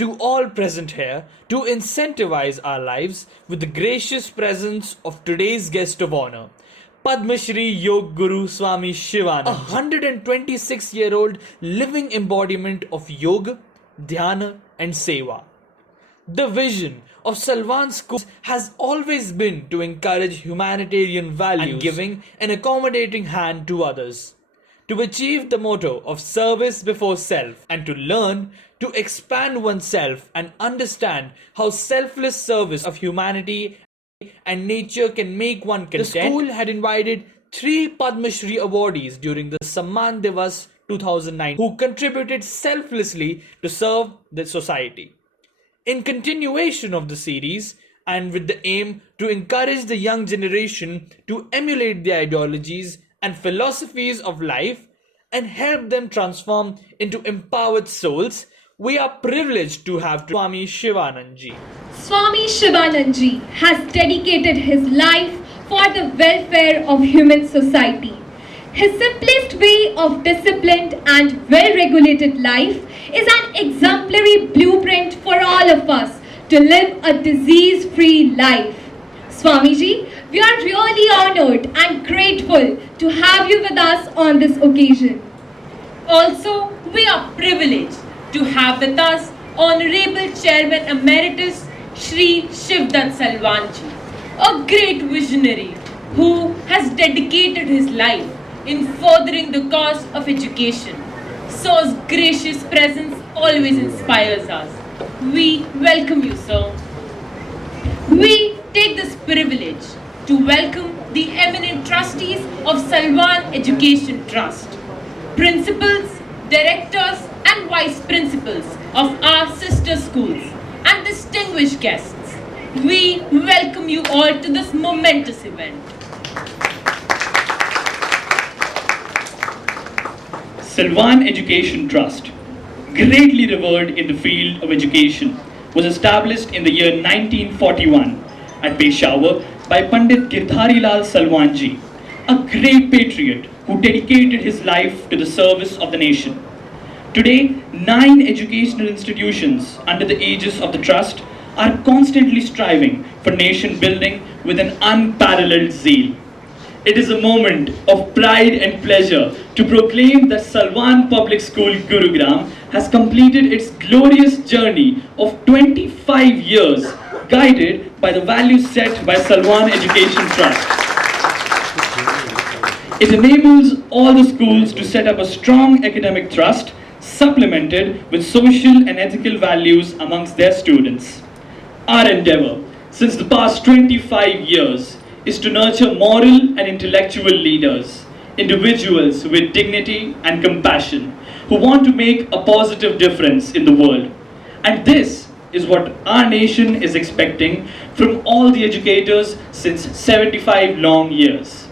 to all present here to incentivize our lives with the gracious presence of today's guest of honor, Padma Shri Yoga Guru Swami Sivananda, a 126-year-old living embodiment of Yoga, Dhyana and Sewa. The vision of Salwan School has always been to encourage humanitarian values and giving an accommodating hand to others, to achieve the motto of service before self, and to learn to expand oneself and understand how selfless service of humanity and nature can make one content. The school had invited 3 Padma Shri awardees during the Samman Divas 2009 who contributed selflessly to serve the society. In continuation of the series, and with the aim to encourage the young generation to emulate the ideologies and philosophies of life and help them transform into empowered souls, we are privileged to have Swami Sivananda. Swami Sivananda has dedicated his life for the welfare of human society. His simplest way of disciplined and well-regulated life is an exemplary blueprint for all of us to live a disease-free life. Swamiji, we are really honored and grateful to have you with us on this occasion. Also, we are privileged to have with us Honourable Chairman Emeritus Shri Shiv Dutt Salwan, a great visionary who has dedicated his life in furthering the cause of education. So his gracious presence always inspires us. We welcome you, sir. We take this privilege to welcome the eminent trustees of Salwan Education Trust, principals, directors and vice principals of our sister schools, and distinguished guests. We welcome you all to this momentous event. Salwan Education Trust, greatly revered in the field of education, was established in the year 1941 at Peshawar by Pandit Girdharilal Salwanji, a great patriot who dedicated his life to the service of the nation. Today, 9 educational institutions under the aegis of the Trust are constantly striving for nation building with an unparalleled zeal. It is a moment of pride and pleasure to proclaim that Salwan Public School, Gurugram has completed its glorious journey of 25 years, guided by the values set by Salwan Education Trust. It enables all the schools to set up a strong academic trust, supplemented with social and ethical values amongst their students. Our endeavor, since the past 25 years, is to nurture moral and intellectual leaders, individuals with dignity and compassion, who want to make a positive difference in the world. And this is what our nation is expecting from all the educators since 75 long years.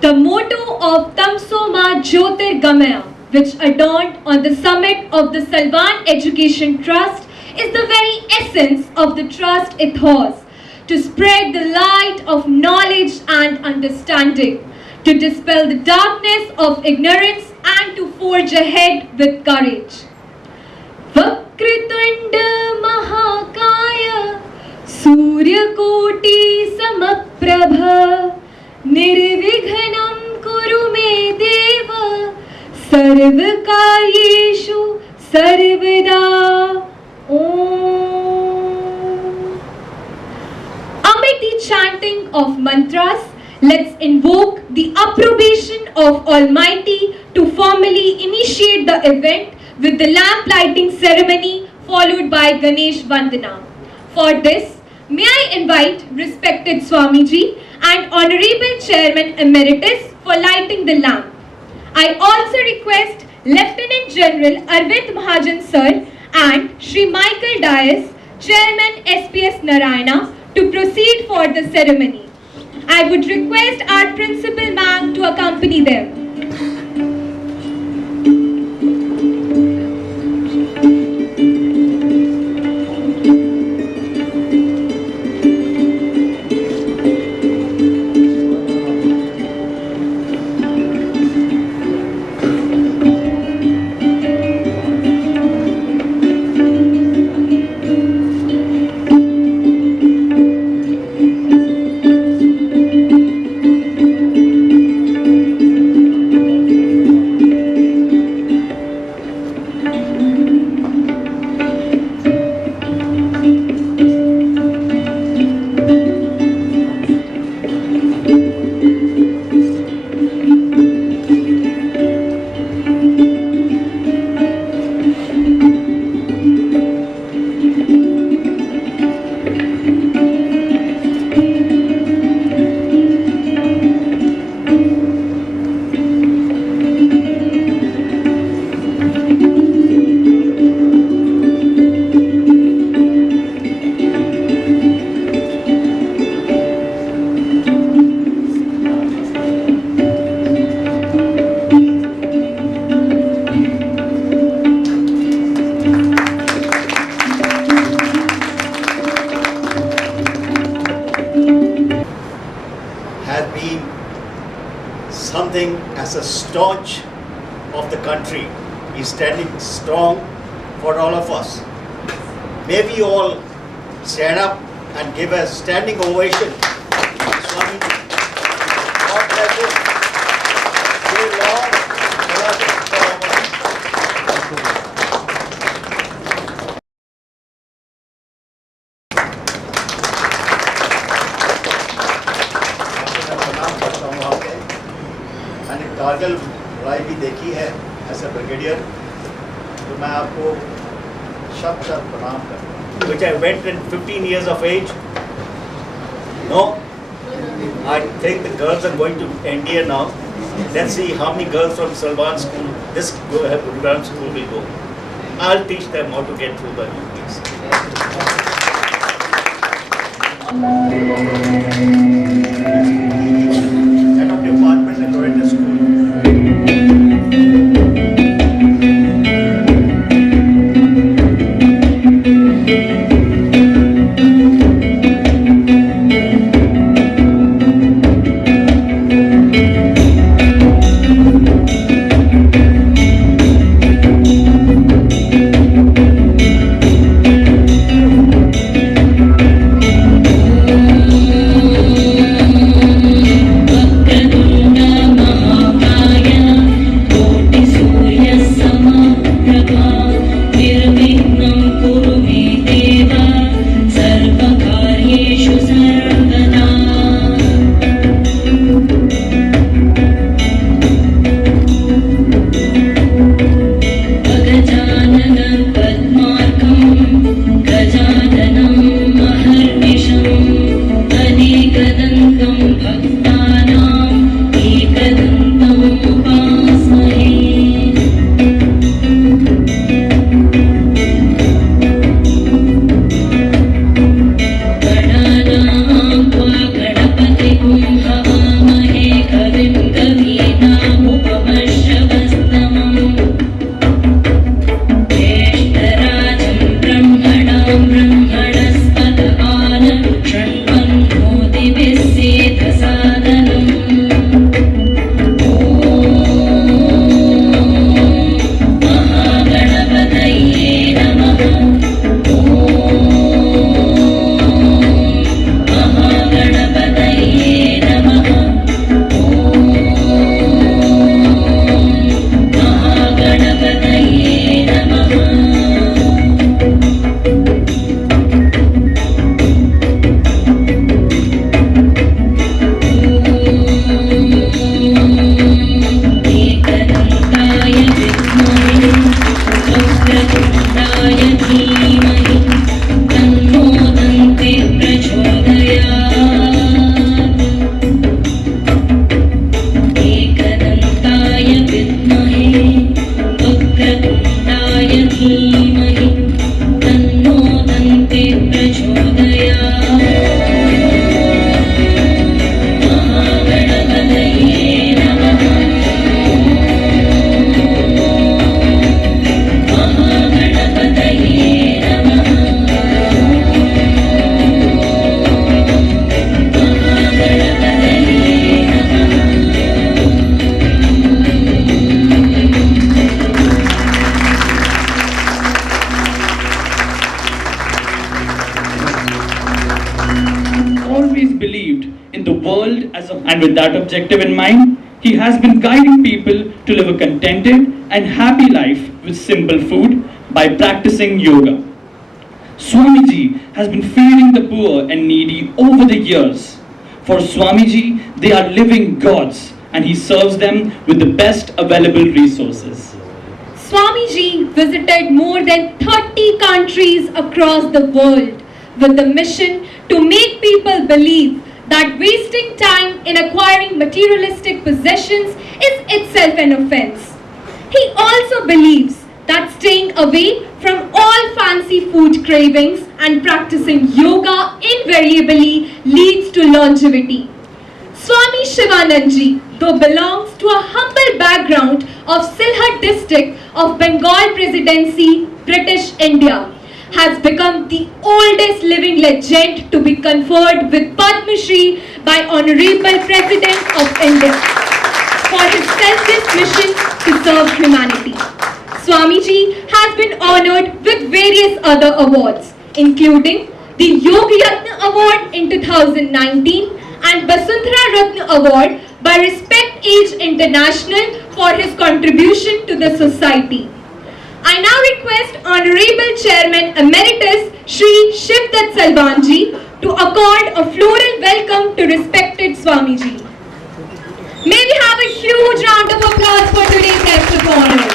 The motto of Tamso Ma Jyotirgamaya, which adorned on the summit of the Salwan Education Trust, is the very essence of the trust ethos, to spread the light of knowledge and understanding, to dispel the darkness of ignorance and to forge ahead with courage. Vakritunda Mahakaya Suryakoti Samaprabha Nirvighanam Kuru Me Deva Sarvakaryeshu Sarvada Om. Amid the chanting of mantras, let's invoke the approbation of Almighty to formally initiate the event with the lamp lighting ceremony followed by Ganesh Vandana. For this, may I invite respected Swamiji and Honourable Chairman Emeritus for lighting the lamp. I also request Lieutenant General Arvind Mahajan Sir and Sri Michael Dias, Chairman SPS Narayana, to proceed for the ceremony. I would request our Principal Ma'am to accompany them. as a staunch of the country. He's standing strong for all of us. May we all stand up and give a standing ovation to Swamiji. God bless him. May Lord bless him forever. प्रणाम करता हूँ आपके। मैंने कारगिल लड़ाई भी देखी है as a brigadier, तो मैं आपको शब्द शब्द प्रणाम करता हूँ। Which I went in 15 years of age. No, I think the girls are going to NDA now. Let's see how many girls from Salwan school, this Gurugram school will go. I'll teach them how to get through the UPs. Head of department at Loretta School. And with that objective in mind, he has been guiding people to live a contented and happy life with simple food by practicing yoga. Swamiji has been feeding the poor and needy over the years. For Swamiji, they are living gods and he serves them with the best available resources. Swamiji visited more than 30 countries across the world with the mission to make people believe that wasting time in acquiring materialistic possessions is itself an offense. He also believes that staying away from all fancy food cravings and practicing yoga invariably leads to longevity. Swami Sivananda, though belongs to a humble background of Sylhet district of Bengal Presidency, British India, has become the oldest living legend to be conferred with Padma Shri by Honourable President of India. for his selfless mission to serve humanity. Swamiji has been honoured with various other awards, including the Yoga Yatna Award in 2019 and Basundhara Ratna Award by Respect Age International for his contribution to the society. I now request Honourable Chairman Emeritus Shri Shiv Dutt Salwan to accord a floral welcome to respected Swamiji. May we have a huge round of applause for today's guest of honour.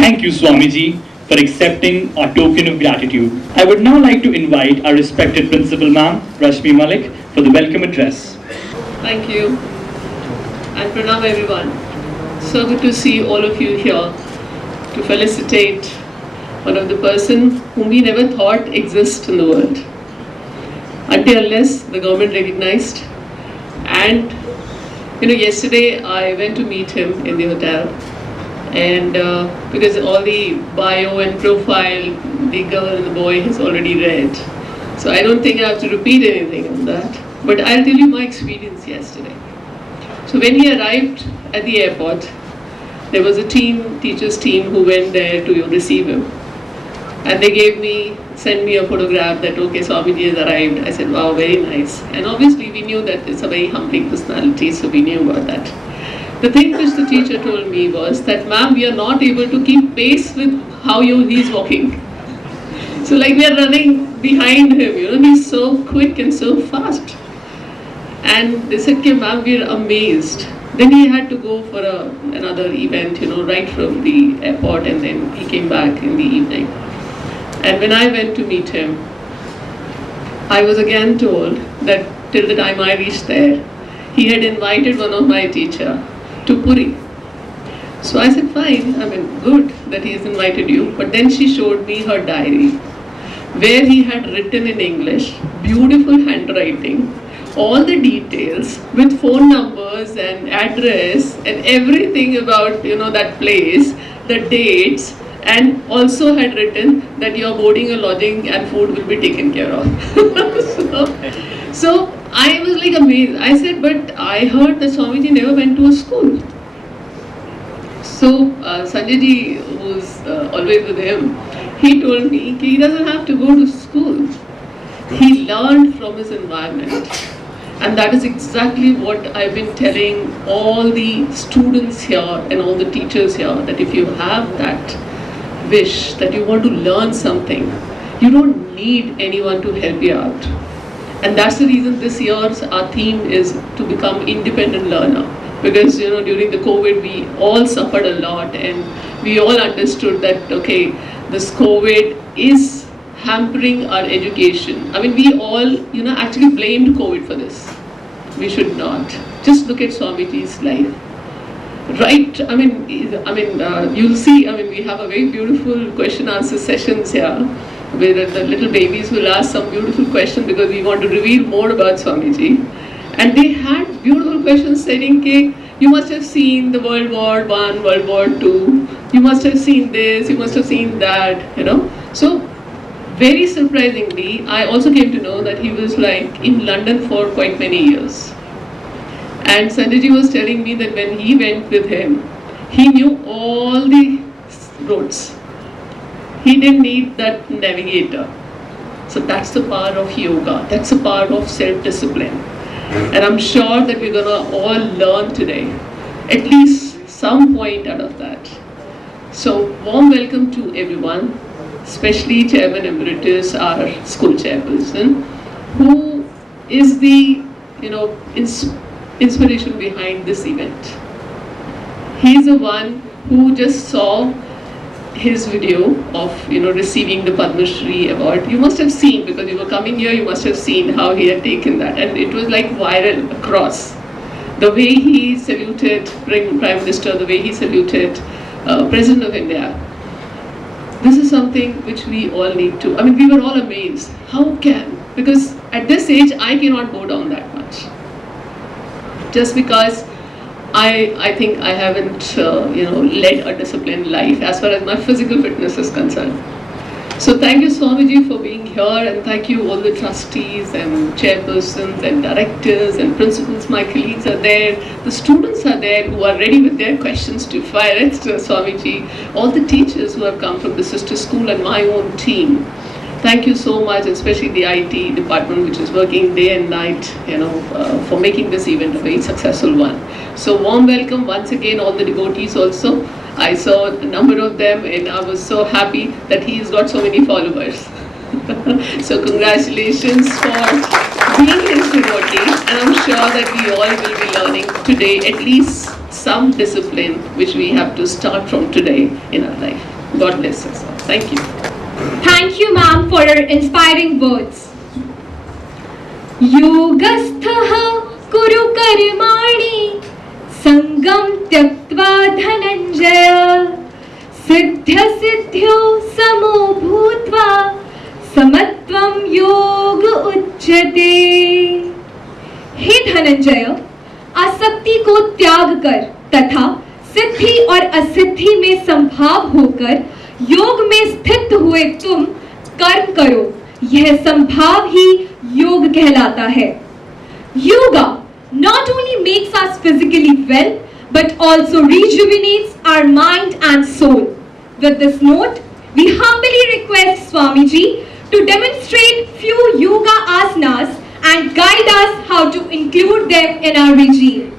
Thank you, Swamiji, for accepting our token of gratitude. I would now like to invite our respected Principal Ma'am, Rashmi Malik, for the welcome address. Thank you, and pranam everyone. So good to see all of you here to felicitate one of the person whom we never thought exists in the world, until unless the government recognized. And yesterday I went to meet him in the hotel, and because all the bio and profile the girl and the boy has already read, so I don't think I have to repeat anything on that, but I'll tell you my experience yesterday. So when he arrived at the airport, there was a teacher's team who went there to receive him, and they sent me a photograph that okay, Swamiji has arrived. I said, wow, very nice. And obviously we knew that it's a very humbling personality, so we knew about that. The thing which the teacher told me was that, ma'am, we are not able to keep pace with how he's walking. So like we are running behind him, he's so quick and so fast. And they said, okay, ma'am, we are amazed. Then he had to go for another event, right from the airport, and then he came back in the evening. And when I went to meet him, I was again told that till the time I reached there, he had invited one of my teachers to Puri. So I said, fine, good that he has invited you. But then she showed me her diary, where he had written in English, beautiful handwriting, all the details with phone numbers and address and everything about that place, the dates, and also had written that your boarding and lodging and food will be taken care of. so I was like amazed. I said, but I heard that Swamiji never went to a school. So Sanjay ji, who's always with him, he told me he doesn't have to go to school. He learned from his environment. And that is exactly what I've been telling all the students here and all the teachers here, that if you have that wish, that you want to learn something, you don't need anyone to help you out. And that's the reason this year's our theme is to become independent learner. Because during the COVID we all suffered a lot, and we all understood that okay, this COVID is hampering our education. We all actually blamed COVID for this. We should not. Just look at Swamiji's life. Right, you'll see, we have a very beautiful question answer sessions here, where the little babies will ask some beautiful question because we want to reveal more about Swamiji. And they had beautiful questions saying, you must have seen the World War I, World War II, you must have seen this, you must have seen that, So, very surprisingly, I also came to know that he was in London for quite many years. And Sanjay was telling me that when he went with him, he knew all the roads. He didn't need that navigator. So that's the power of yoga. That's the power of self-discipline. And I'm sure that we're gonna all learn today, at least some point out of that. So warm welcome to everyone, especially Chairman Emeritus, our school chairperson, who is the inspiration behind this event. He's the one who just saw his video of receiving the Padma Shri award. You must have seen, because you were coming here, you must have seen how he had taken that, and it was like viral across. The way he saluted Prime Minister, the way he saluted President of India. This is something which we all need to. I mean, we were all amazed. How can? Because at this age, I cannot go down that much. Just because I think I haven't led a disciplined life as far as my physical fitness is concerned. So thank you, Swamiji, for being here, and thank you all the trustees and chairpersons and directors and principals. My colleagues are there, the students are there who are ready with their questions to fire at Swamiji, all the teachers who have come from the sister school and my own team. Thank you so much, especially the IT department, which is working day and night, for making this event a very successful one. So warm welcome once again, all the devotees also. I saw a number of them, and I was so happy that he's got so many followers. So congratulations for being his devotee, and I'm sure that we all will be learning today at least some discipline which we have to start from today in our life. God bless us all. Thank you. Thank you, ma'am, for your inspiring words. Yogasthaha kuru karmani sangam tyaktva dhananjaya siddhya siddhyo samo bhutva samatvam yoga uchyate. हे धनंजय, आसक्ति को त्याग कर तथा सिद्धि और असिद्धि में संभाव होकर योग में स्थित हुए तुम कर्म करो, यह संभाव ही योग कहलाता है. Yoga not only makes us physically well but also rejuvenates our mind and soul. With this note, we humbly request Swamiji to demonstrate few yoga asanas and guide us how to include them in our regime.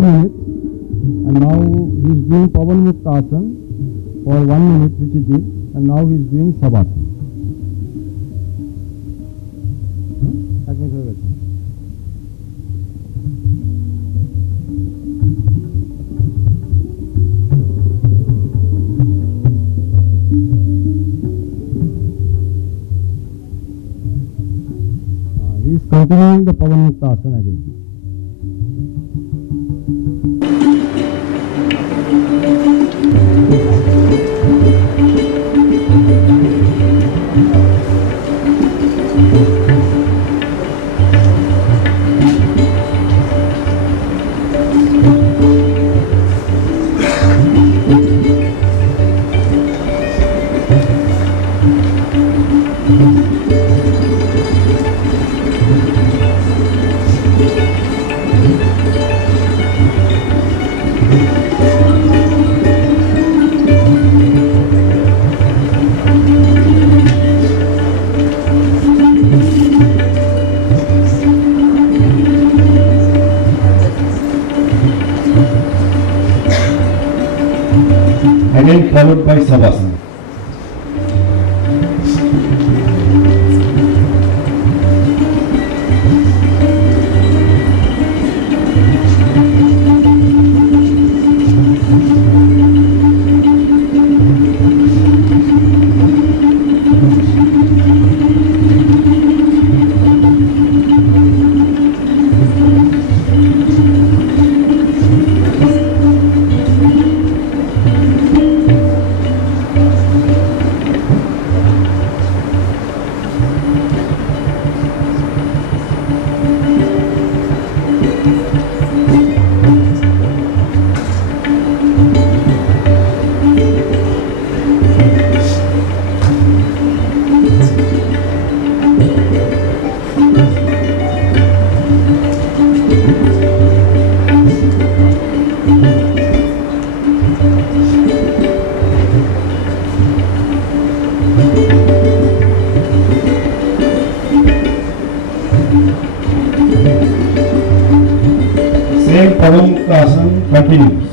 minutes, and now he is doing Pavan Muktasana for 1 minute, which he did, and now he is doing Savasana. He is continuing the Pavan Muktasana again. Again followed by Savasana. Same Pavan Muktasana continues.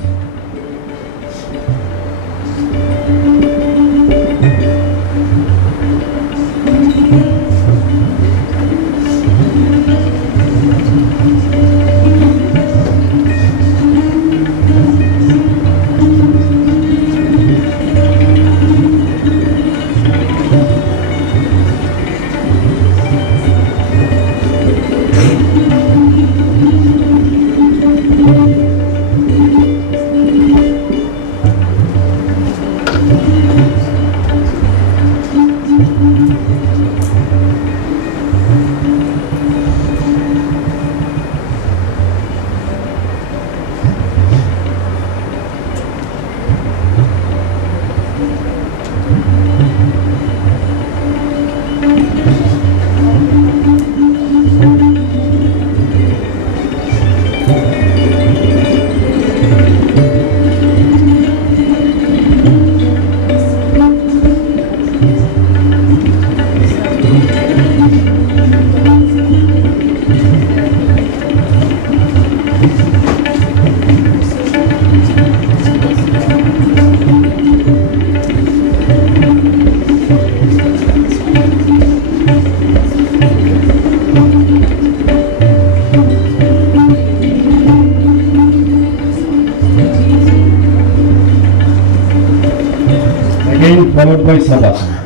Followed by Savasana.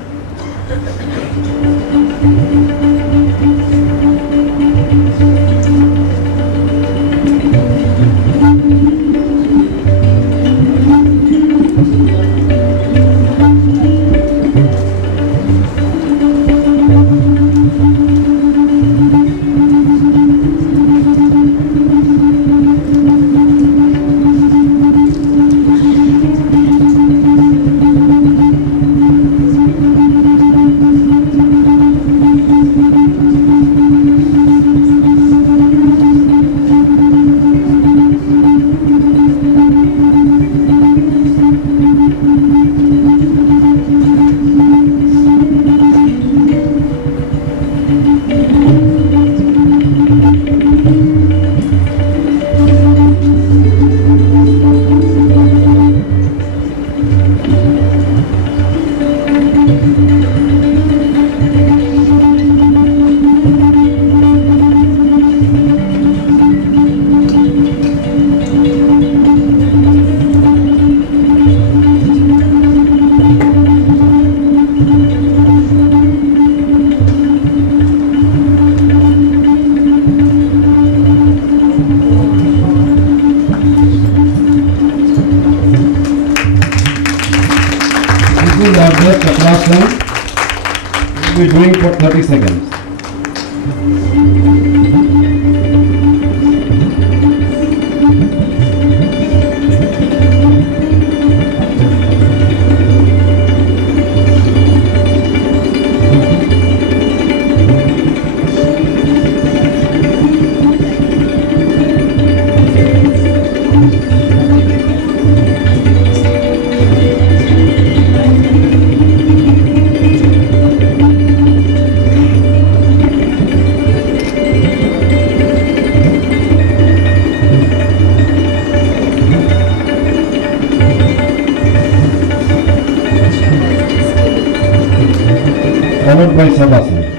be doing for 30 seconds. Followed by Savasana.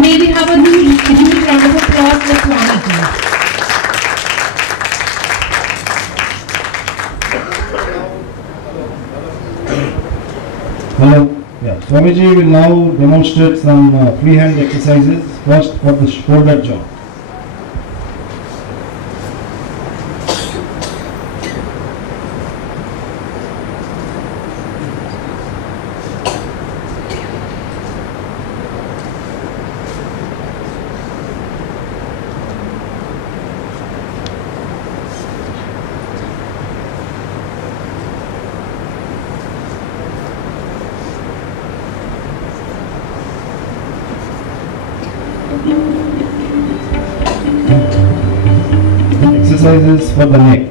May we have a huge round of applause for Swamiji. Hello. Yeah. Swamiji will now demonstrate some freehand exercises. First for the shoulder joint. Exercises for the neck.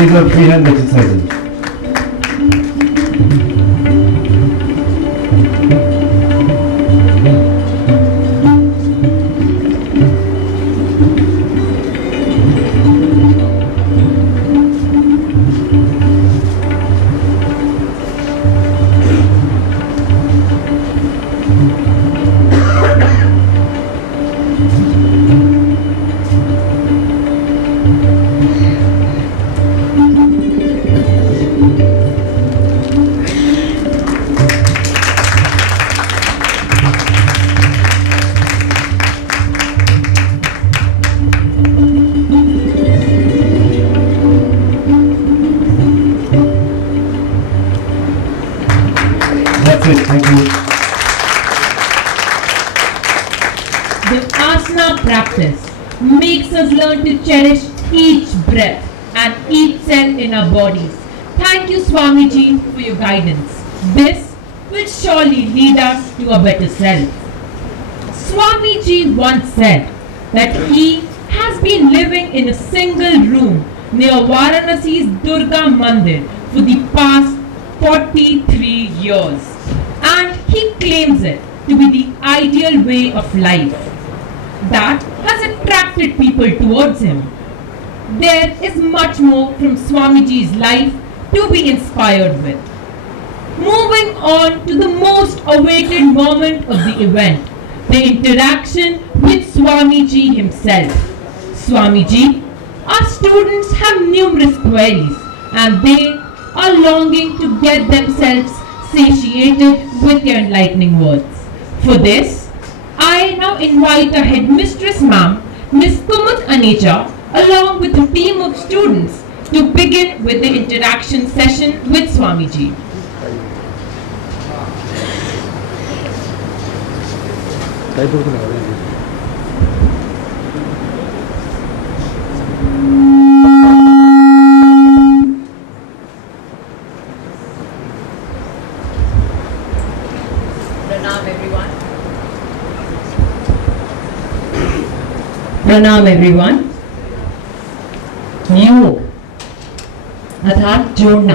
These are freehand exercises. That's it. Thank you. The asana practice makes us learn to cherish each breath and each cell in our bodies. Thank you, Swamiji, for your guidance. This will surely lead us to a better self. Swamiji once said that he has been living in a single room near Varanasi's Durga Mandir for the past 43 years, and he claims it to be the ideal way of life that has attracted people towards him. There is much more from Swamiji's life to be inspired with. Moving on to the most awaited moment of the event, the interaction with Swamiji himself. Swamiji, Our students have numerous queries and they are longing to get themselves satiated with your enlightening words. For this, I now invite our headmistress ma'am, Miss Kumut Aneja, along with a team of students to begin with the interaction session with Swamiji. प्रणाम everyone. योग अर्थात जोड़ना,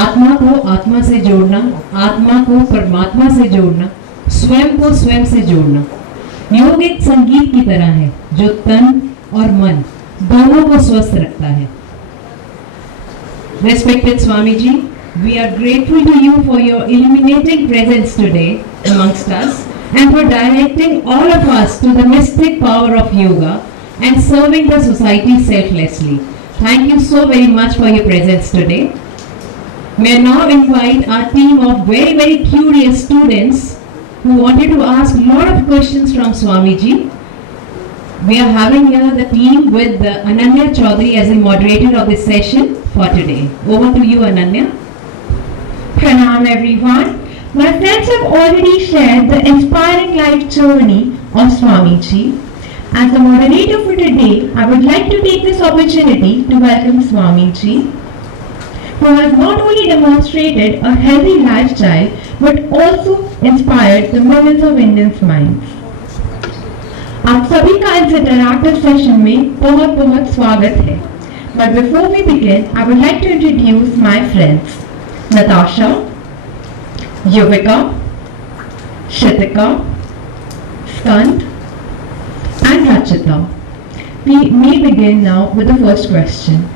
आत्मा को आत्मा से जोड़ना, आत्मा को परमात्मा से जोड़ना, स्वयं को स्वयं से जोड़ना। योग एक संगीत की तरह है जो तन और मन दोनों को स्वस्थ रखता है। Respected Swamiji, we are grateful to you for your illuminating presence today amongst us and for directing all of us to the mystic power of yoga and serving the society selflessly. Thank you so very much for your presence today. May I now invite our team of very curious students who wanted to ask a lot of questions from Swamiji. We are having here the team with Ananya Chaudhary as the moderator of this session for today. Over to you, Ananya. Pranam everyone. My friends have already shared the inspiring life journey of Swamiji. As the moderator for today, I would like to take this opportunity to welcome Swamiji, who has not only demonstrated a healthy lifestyle but also inspired the millions of Indians' minds. आप सभी का इस interactive session में बहुत स्वागत है. But before we begin, I would like to introduce my friends Natasha, Yuvika, Shitika, Skand, and Rachita. We may begin now with the first question.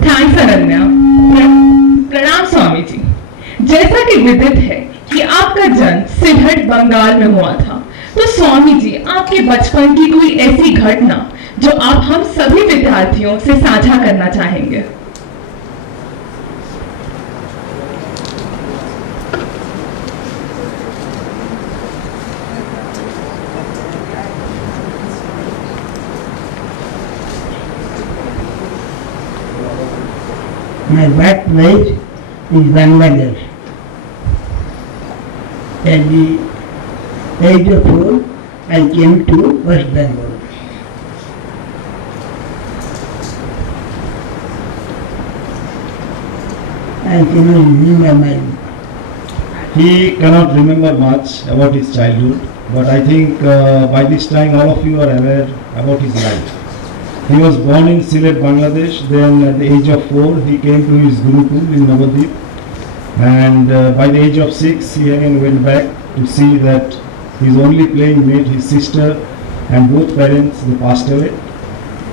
Thanks Ananya. प्रणाम स्वामी जी। जैसा कि विदित है कि आपका जन्म सिलहट बंगाल में हुआ था, तो स्वामी जी आपके बचपन की कोई ऐसी घटना जो आप हम सभी विद्यार्थियों से साझा करना चाहेंगे? My birthplace is Bangladesh. At the age of 4, I came to West Bengal. I cannot remember my. He cannot remember much about his childhood, but I think by this time all of you are aware about his life. He was born in Sylhet, Bangladesh. Then at the age of 4, he came to his Gurugram in Navadvip. And by the age of 6, he again went back to see that his only playing mate, his sister, and both parents, they passed away.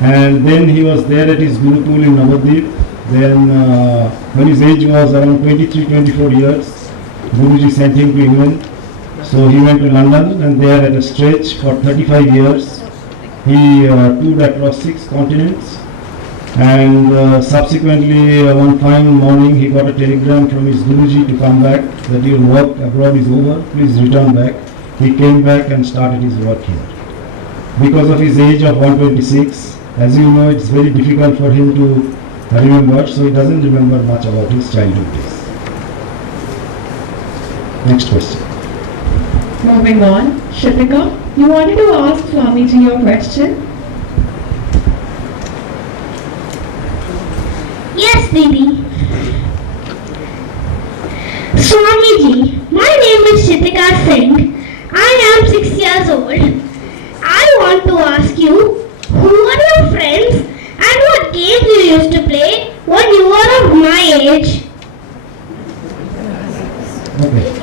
And then he was there at his Gurugram in Navadvip. Then when his age was around 23-24 years, Guruji sent him to England. So he went to London, and there at a stretch for 35 years, he toured across 6 continents, and subsequently one fine morning he got a telegram from his Guruji to come back, that your work abroad is over, please return back. He came back and started his work here. Because of his age of 126, as you know, it's very difficult for him to remember, so he doesn't remember much about his childhood days. Next question. Moving on, Shitika, you wanted to ask Swamiji your question? Yes, Didi. Swamiji, my name is Shitika Singh. I am 6 years old. I want to ask you, who are your friends and what games you used to play when you were of my age? Okay.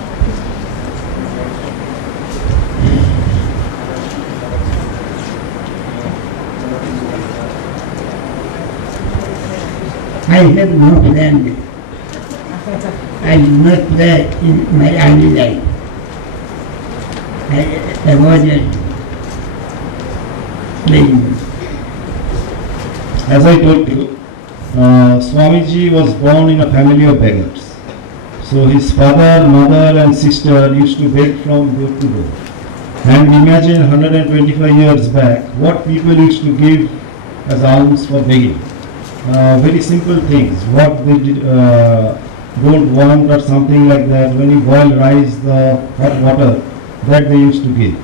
I have no friend. I did not play in my early life. I wasn't playing. as I told you, Swamiji was born in a family of beggars. So his father, mother and sister used to beg from door to door. And imagine 125 years back, what people used to give as alms for begging. Very simple things, what they did, don't want or something like that. When you boil rice, the hot water, that they used to give.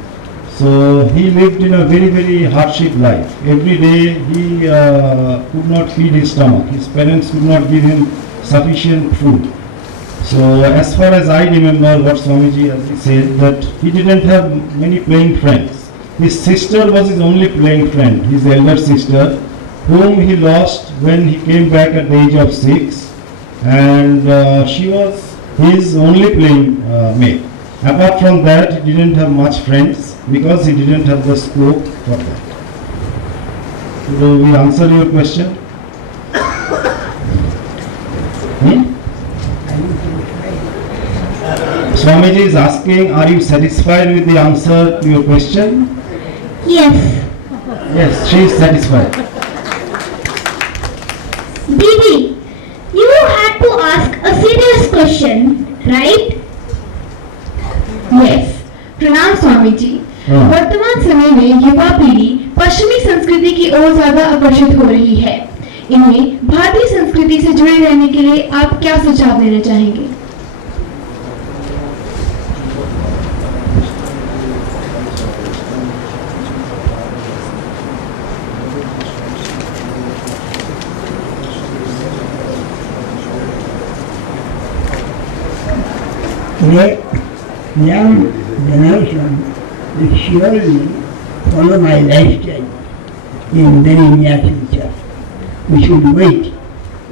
So he lived in a very, very hardship life. Every day he could not feed his stomach. His parents could not give him sufficient food. So as far as I remember what Swamiji as he said, that he didn't have many playing friends. His sister was his only playing friend, his elder sister, whom he lost when he came back at the age of 6, and she was his only playing mate. Apart from that, he didn't have much friends because he didn't have the scope for that. Do we answer your question? Swamiji is asking, are you satisfied with the answer to your question? Yes. Yes, she is satisfied. Didi, you had to ask a serious question, right? Yes प्रणाम स्वामी जी। वर्तमान समय में युवा पीढ़ी पश्चिमी संस्कृति की ओर ज्यादा आकर्षित हो रही है। इन्हें भारतीय संस्कृति से जुड़े रहने के लिए आप क्या सुझाव देना चाहेंगे? Young generation will surely follow my lifestyle in very near future. We should wait.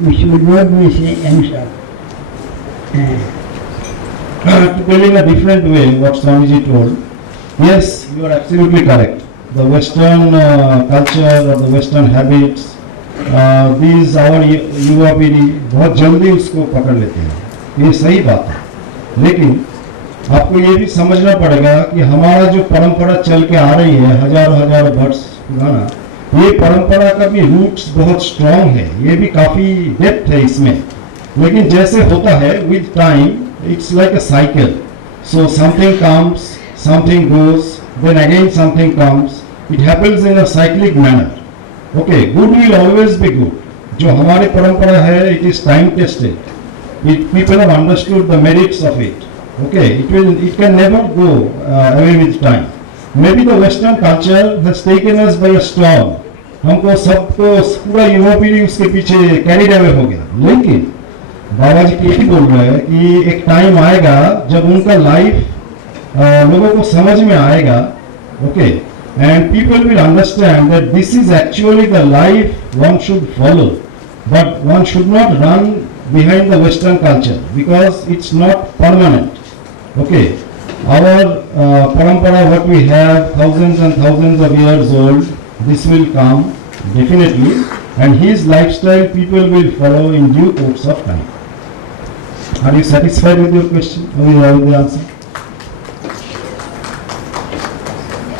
We should not miss an answer. To tell in a different way what Swamiji told, yes, you are absolutely correct. The Western culture or the Western habits, these our युवा पीढ़ी बहुत जल्दी उसको पकड़ लेते हैं, ये सही बात है। लेकिन आपको ये भी समझना पड़ेगा कि हमारा जो परंपरा चल के आ रही है हजारों वर्ष पुराना, ये परंपरा का भी रूट्स बहुत स्ट्रॉन्ग है, ये भी काफी डेप्थ है इसमें। लेकिन जैसे होता है with time, it's like a cycle. So something comes, something goes, then again something comes, it happens in a cyclic manner. Okay, good will always be good. जो हमारी परंपरा है, it is time tested. People have understood the merits of it. Okay, it can never go away with time. Maybe the Western culture has taken us by a storm. हमको सबको पूरा युवा पीढ़ी उसके पीछे कैरिड अवे हो गया। लेकिन बाबा जी यही बोल रहे हैं कि एक टाइम आएगा जब उनका लाइफ लोगों को समझ में आएगा। Okay, and people will understand that this is actually the life one should follow, but one should not run behind the Western culture because it's not permanent. Okay, our parampara, what we have, thousands and thousands of years old, this will come definitely, and his lifestyle people will follow in due course of time. Are you satisfied with your question? Or you have the answer?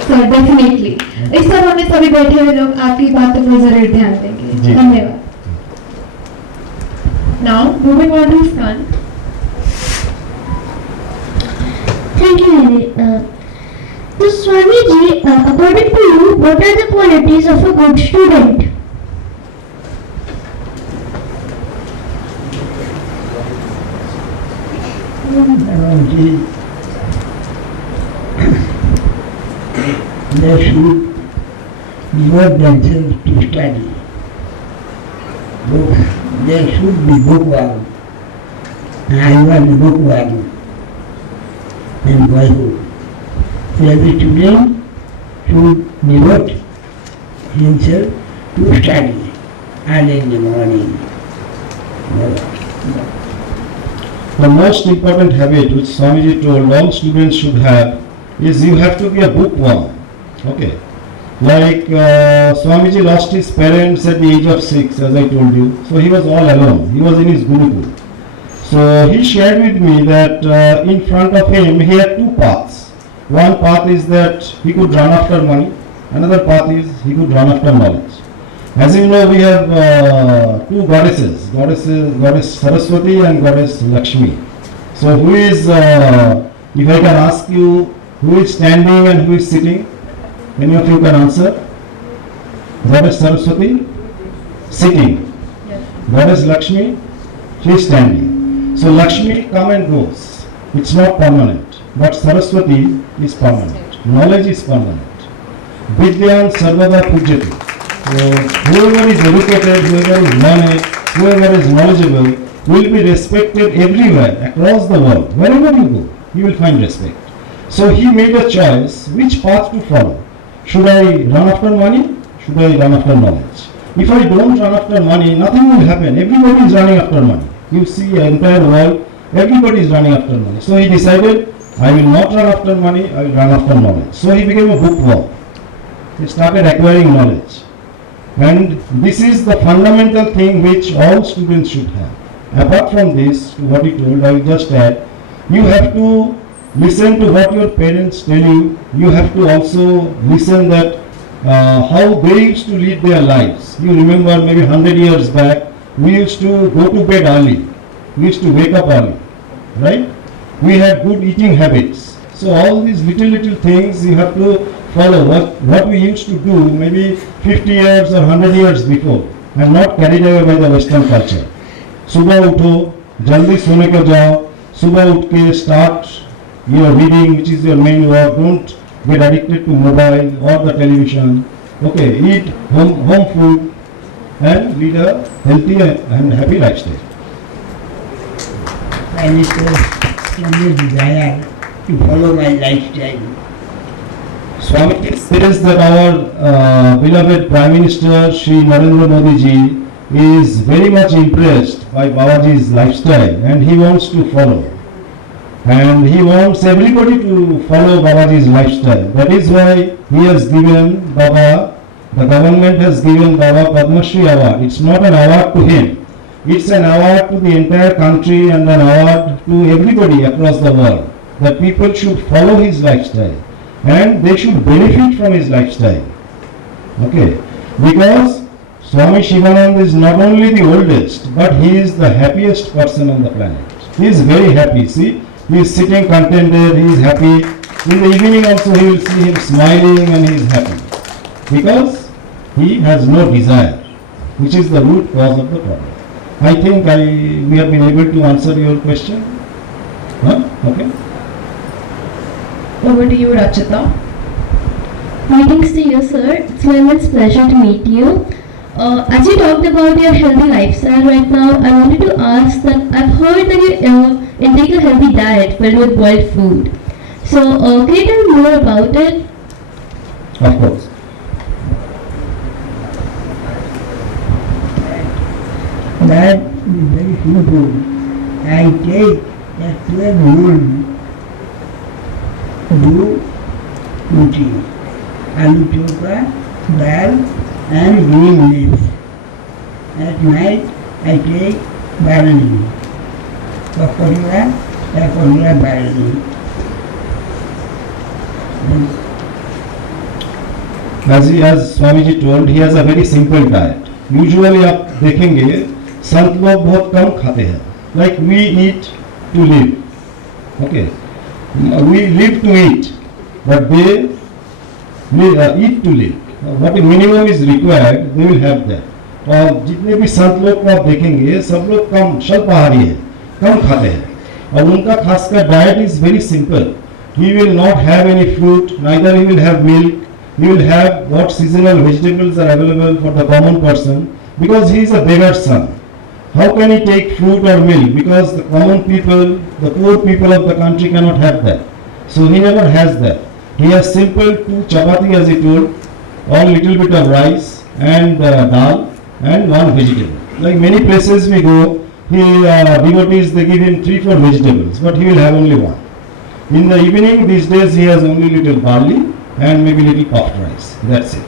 Sir definitely. इस समय में सभी बैठे हुए लोग आपकी बातों पर जरूर ध्यान देंगे। धन्यवाद। Now, moving on to Skan. Thank you, Nidhi. So, Swamiji, according to you, what are the qualities of a good student? They should devote themselves to study. They should be bookworm. I was a bookworm in boyhood. So every student should devote himself to study early in the morning. The most important habit which Swamiji told all students should have is you have to be a bookworm. Okay. Like Swamiji lost his parents at the age of 6, as I told you. So he was all alone. He was in his Gurukul. So he shared with me that in front of him he had two paths. One path is that he could run after money. Another path is he could run after knowledge. As you know, we have two goddesses, Goddess Saraswati and Goddess Lakshmi. So who is, if I can ask you, who is standing and who is sitting? Any of you can answer? Goddess Saraswati? Sitting. Goddess Lakshmi? She is standing. So Lakshmi come and goes. It's not permanent. But Saraswati is permanent. Knowledge is permanent. Vidyan Sarvada Pujyati. So whoever is educated, whoever is learned, whoever is knowledgeable will be respected everywhere, across the world. Wherever you go, you will find respect. So he made a choice, which path to follow. Should I run after money? Should I run after knowledge? If I don't run after money, nothing will happen. Everybody is running after money. You see the entire world, everybody is running after money. So he decided, I will not run after money, I will run after knowledge. So he became a bookworm. He started acquiring knowledge. And this is the fundamental thing which all students should have. Apart from this, what he told, I will just add, you have to listen to what your parents tell you. You have to also listen that how they used to lead their lives. You remember maybe 100 years back, we used to go to bed early. We used to wake up early, right? We had good eating habits. So all these little things you have to follow. What we used to do maybe 50 years or 100 years before, and not carried away by the Western culture. सुबह उठो, जल्दी सोने को जाओ, सुबह उठ के start your reading, which is your main work. Don't get addicted to mobile or the television. Okay, eat home food and lead a healthy and happy lifestyle. I need to desire to follow my lifestyle. Swamiji says that our beloved Prime Minister Shri Narendra Modi ji is very much impressed by Babaji's lifestyle and he wants to follow. And he wants everybody to follow Babaji's lifestyle. That is why he has given Baba, the government has given Baba Padma Shri Award. It's not an award to him. It's an award to the entire country and an award to everybody across the world. That people should follow his lifestyle and they should benefit from his lifestyle. Okay, because Swami Sivananda is not only the oldest, but he is the happiest person on the planet. He is very happy. See, he is sitting contented, he is happy. In the evening also he will see him smiling and he is happy. Because he has no desire, which is the root cause of the problem. I think we have been able to answer your question. Huh? Okay. Over to you, Rachita. Greetings to you, sir. It's very much pleasure to meet you. As you talked about your healthy lifestyle right now, I wanted to ask that I've heard that you intake a healthy diet filled with boiled food. So, can you tell me more about it? Of course. That is very simple. I take a 12 moon roti, aloo chopra, dal and green leaf. At night I take barley, pakola barley. As Swamiji told, he has a very simple diet. Usually आप देखेंगे संत लोग बहुत कम खाते हैं. Like we eat to live. Okay. We live to eat, but they eat to live. What minimum is required, they will have that. और जितने भी संत लोग को आप देखेंगे सब लोग कम स्वल्पाहारी है, कम खाते हैं और उनका खासकर diet is very simple. He will not have any fruit, neither he will have milk. He will have what seasonal vegetables are available for the common person because he is a beggar's son. How can he take fruit or milk? Because the common people, the poor people of the country cannot have that. So he never has that. He has simple 2 chapati as he told, or little bit of rice and dal and 1 vegetable. Like many places we go, devotees they give him 3-4 vegetables, but he will have only 1. In the evening these days he has only little barley and maybe little puffed rice. That's it.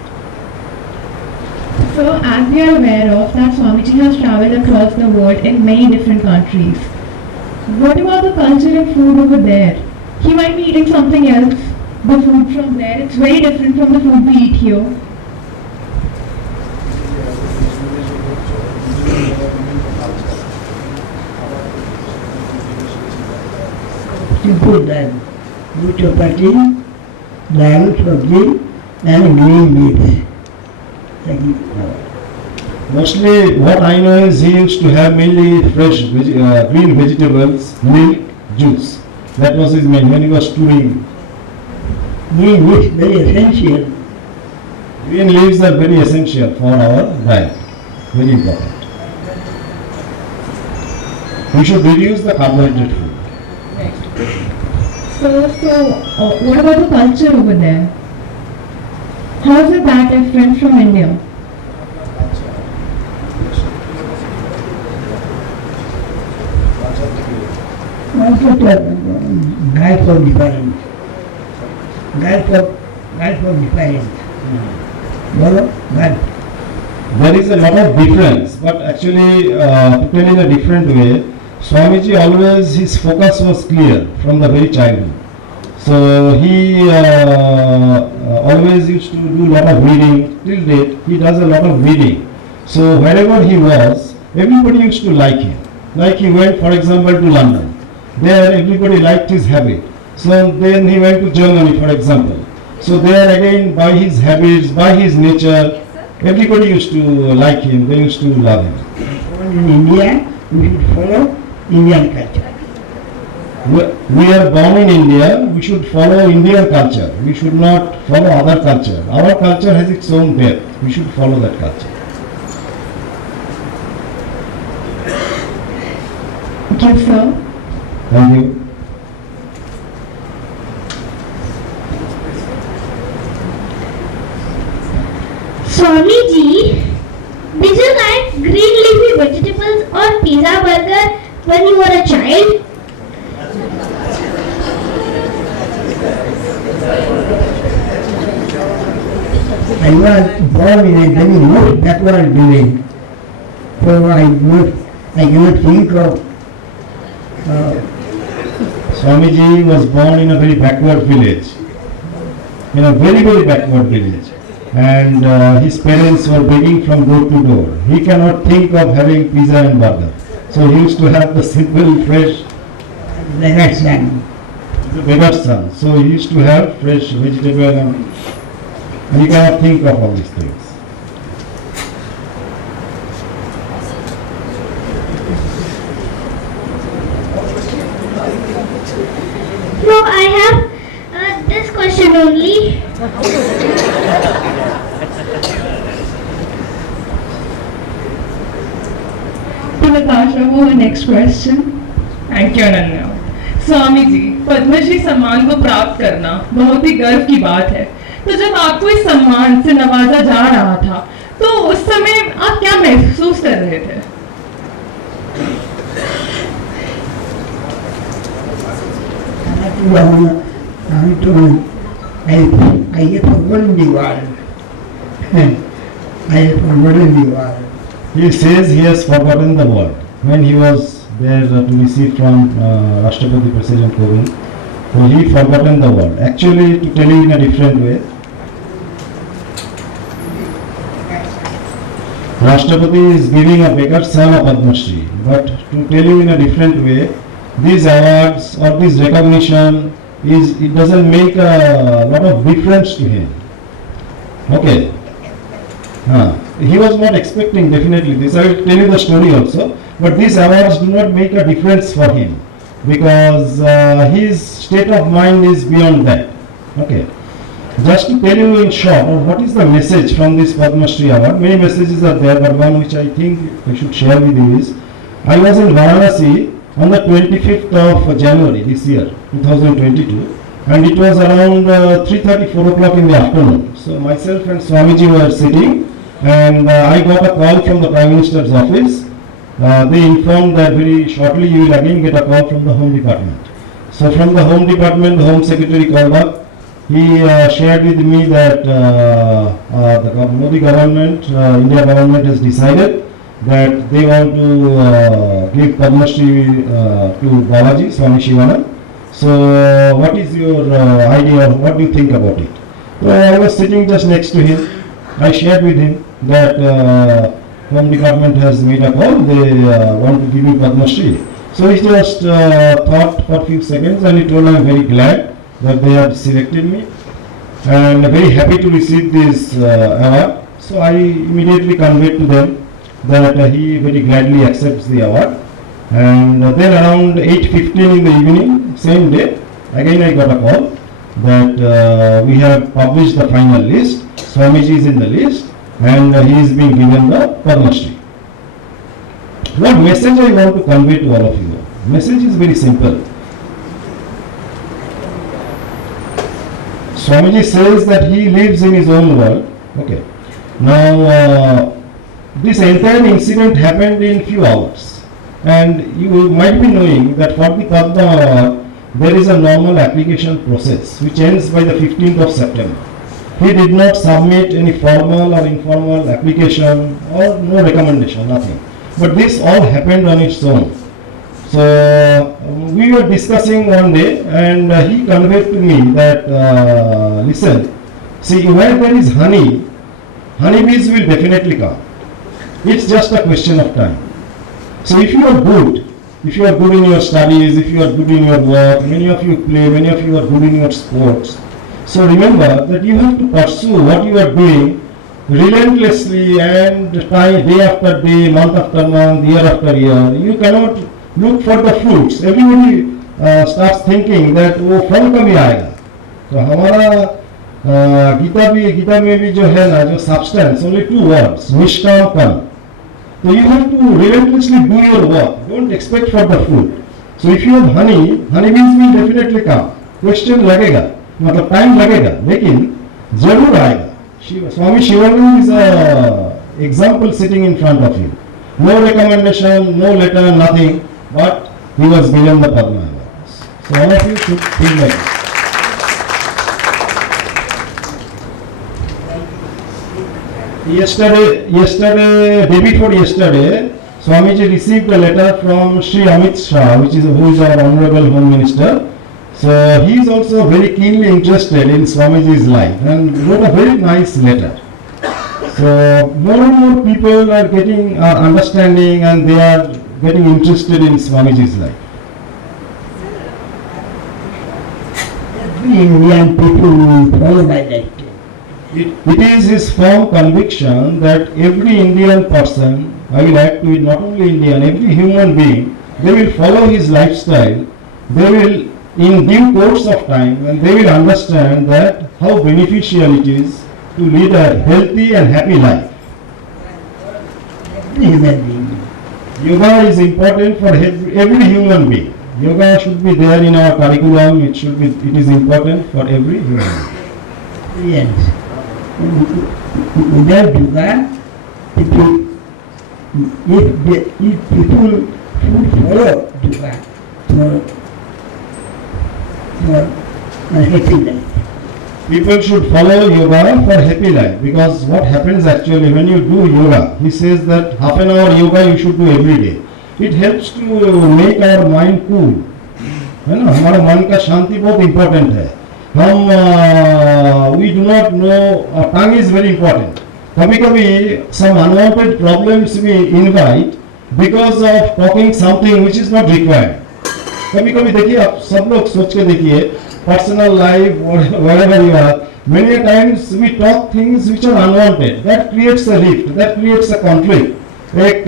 So, as we are aware of, that Swamiji has travelled across the world in many different countries. What about the culture and food over there? He might be eating something else. The food from there, it's very different from the food we eat here. simple dialogue. Good chapati, dal, sabji, and green leaves. Thank you. Mostly what I know is he used to have mainly fresh green vegetables, milk, juice. That was his main when he was touring. Green leaves very essential. Green leaves are very essential for our diet. Very important. We should reduce the carbohydrate food. So, what about the culture over there? How is it that different from India? Also, guys are different. Guys are different. Bolo, guys. There is a lot of difference, but actually, to tell in a different way, Swamiji always, his focus was clear from the very childhood. So he always used to do a lot of reading. Till date, he does a lot of reading. So wherever he was, everybody used to like him. Like he went, for example, to London. There, everybody liked his habit. So then he went to Germany, for example. So there again, by his habits, by his nature, everybody used to like him. They used to love him. In India, we should follow Indian culture. We are born in India, we should follow Indian culture. We should not follow other culture. Our culture has its own depth. We should follow that culture. Thank you, sir. Thank you. Swamiji, did you like green leafy vegetables or pizza burger when you were a child? I was born in a very most backward village, so I cannot think of. Swamiji was born in a very backward village, in a very, very backward village. And his parents were begging from door to door. He cannot think of having pizza and burger. So he used to have the simple, fresh, Beggar's son. the beggar's son. So he used to have fresh vegetable and he cannot think of all these things. No, I have this question only. To Natasha for the next question. Thank you, Ananya. Swami ji, Padmashri सम्मान को प्राप्त करना बहुत ही गर्व की बात है। तो जब आपको इस सम्मान से नवाजा जा रहा था, तो उस समय आप क्या महसूस कर रहे थे? I have forgotten the world. I have forgotten the world. He says he has forgotten the world. When he was there to receive from Rashtrapati President Kovind, so he forgotten the world. Actually, to tell you in a different way, Rashtrapati is giving a beggar's son a Padma Shri. But to tell you in a different way, these awards or this recognition it doesn't make a lot of difference to him. Okay. He was not expecting definitely this. I will tell you the story also. But these awards do not make a difference for him because his state of mind is beyond that. Okay. Just to tell you in short, what is the message from this Padma Shri Award? Many messages are there, but one which I think I should share with you is, I was in Varanasi on the 25th of January this year, 2022, and it was around 3:30, 4 o'clock in the afternoon. So myself and Swamiji were sitting, and I got a call from the Prime Minister's office. They informed that very shortly you will again get a call from the Home Department. So from the Home Department, the Home Secretary called up. He shared with me that the Modi government, India government has decided that they want to give Padma Shri to Babaji, Swami Sivananda. So what is your idea, or what do you think about it? So I was sitting just next to him. I shared with him that Home Department has made a call, they want to give you Padma Shri. So he just thought for a few seconds and he told, I'm very glad that they have selected me and very happy to receive this award. So I immediately conveyed to them that he very gladly accepts the award. And then around 8:15 in the evening, same day, again I got a call that we have published the final list. Swamiji is in the list and he is being given the Padma Shri. What message I want to convey to all of you? Message is very simple. Swamiji says that he lives in his own world. Okay. Now this entire incident happened in few hours. And you might be knowing that for the Padma Award, there is a normal application process which ends by the 15th of September. He did not submit any formal or informal application or no recommendation, nothing. But this all happened on its own. So we were discussing one day and he conveyed to me that, listen, see where there is honey, honeybees will definitely come. It's just a question of time. So if you are good in your studies, if you are good in your work, many of you play, many of you are good in your sports. So remember that you have to pursue what you are doing relentlessly and day after day, month after month, year after year. You cannot look for the fruits. Everybody starts thinking that वो फल कभी आएगा. तो हमारा गीता में भी जो है ना जो substance, only 2 words, निष्काम कर्म. So you have to relentlessly do your work. Don't expect for the fruit. So if you have honey, honeybees will definitely come. Question लगेगा, मतलब time लगेगा, लेकिन जरूर आएगा. Swami Sivananda is a example sitting in front of you. No recommendation, no letter, nothing, but he was given the Padma Award. So all of you should think like this. Day before yesterday, Swamiji received a letter from Sri Amit Shah, who is our Honourable Home Minister. So he is also very keenly interested in Swamiji's life and wrote a very nice letter. So more and more people are understanding and they are getting interested in Swamiji's life. Every Indian people will follow my lifestyle. It is his firm conviction that every Indian person, I will add to it not only Indian, every human being, they will follow his lifestyle, they will in due course of time and they will understand that how beneficial it is to lead a healthy and happy life. Every human being. Yoga is important for every human being. Yoga should be there in our curriculum, it is important for every human being. Yes. Without yoga, if people follow yoga for a happy life. People should follow yoga for happy life, because what happens actually when you do yoga, he says that half an hour yoga you should do every day. It helps to make our mind cool. है ना, हमारा मन का शांति बहुत important है. we do not know, tongue is very important. कभी-कभी some unwanted problems we invite because of talking something which is not required. कभी-कभी देखिए आप सब लोग सोच के देखिए, personal life or wherever you are, many times we talk things which are unwanted. That creates a rift, that creates a conflict. एक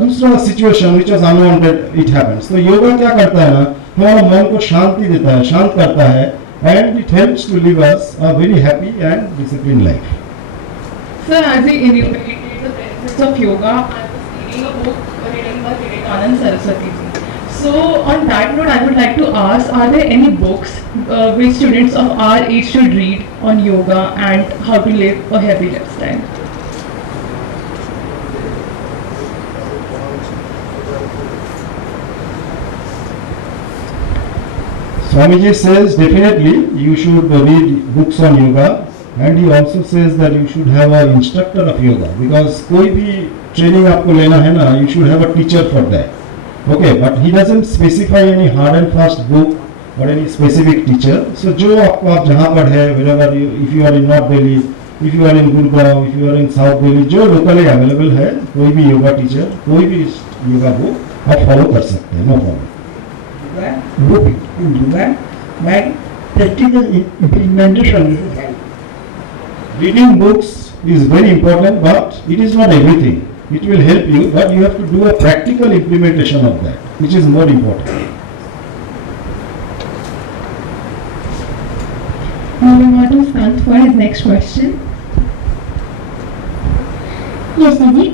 दूसरा situation which was unwanted, it happens. तो योगा क्या करता है ना, हमारा मन को शांति देता है, शांत करता है, and it helps to live us a very happy and disciplined life. Sir, as he enumerated the benefits of yoga, I was reading a book written by Anand Saraswati. So on that note, I would like to ask, are there any books which students of our age should read on yoga and how to live a healthy lifestyle? Swamiji says definitely you should read books on yoga, and he also says that you should have an instructor of yoga, because कोई भी training आपको लेना है ना, you should have a teacher for that. Okay, but he doesn't specify any hard and fast book or any specific teacher. So जो आपको आप जहाँ पर है, wherever you, if you are in North Delhi, if you are in Gurugram, if you are in South Delhi, जो locally available है, कोई भी yoga teacher, कोई भी yoga book, आप फॉलो कर सकते हैं, no problem. book it in yoga, but practical implementation is high. Reading books is very important, but it is not everything. It will help you, but you have to do a practical implementation of that, which is more important. Moving on to Sant for his next question. Yes, Didi.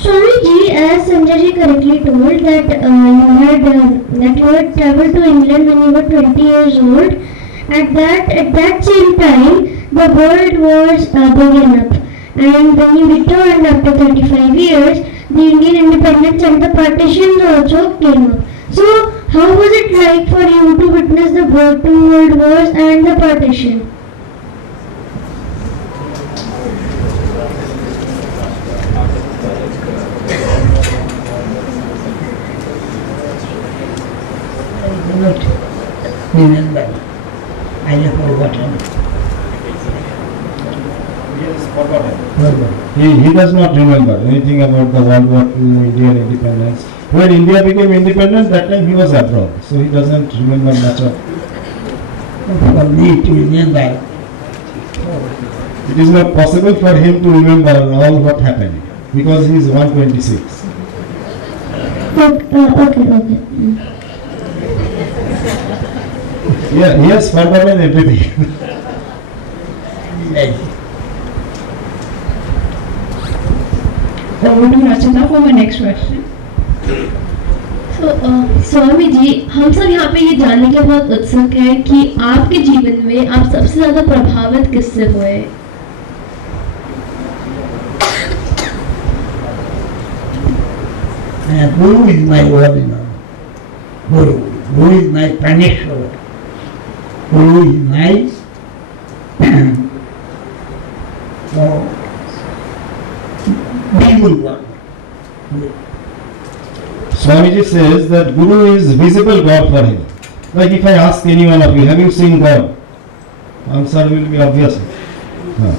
Swamiji, as Sanjay ji correctly told that you had traveled to England when you were 20 years old. At that same time, the world was broken up, and when you returned after 35 years, the Indian independence and the partitions also came up. So, how was it like for you to witness the two world wars and the partition? I cannot remember. I have forgotten. He does not remember anything about the World War II, Indian independence. When India became independent, that time he was abroad, so he doesn't remember much of. For me to remember, It is not possible for him to remember all what happened because he is 126. Okay. Yeah, he has forgotten everything. like, Over to Rachita for my next question. Swami ji, हम सब यहाँ पे ये जानने के बहुत उत्सुक हैं कि आपके जीवन में आप सबसे ज्यादा प्रभावित किससे हुए? Guru is my ordinary. Guru is my Praneshwar. Guru is my visible one. Swamiji says that Guru is visible God for him. Like if I ask any one of you, have you seen God? Answer will be obvious. No.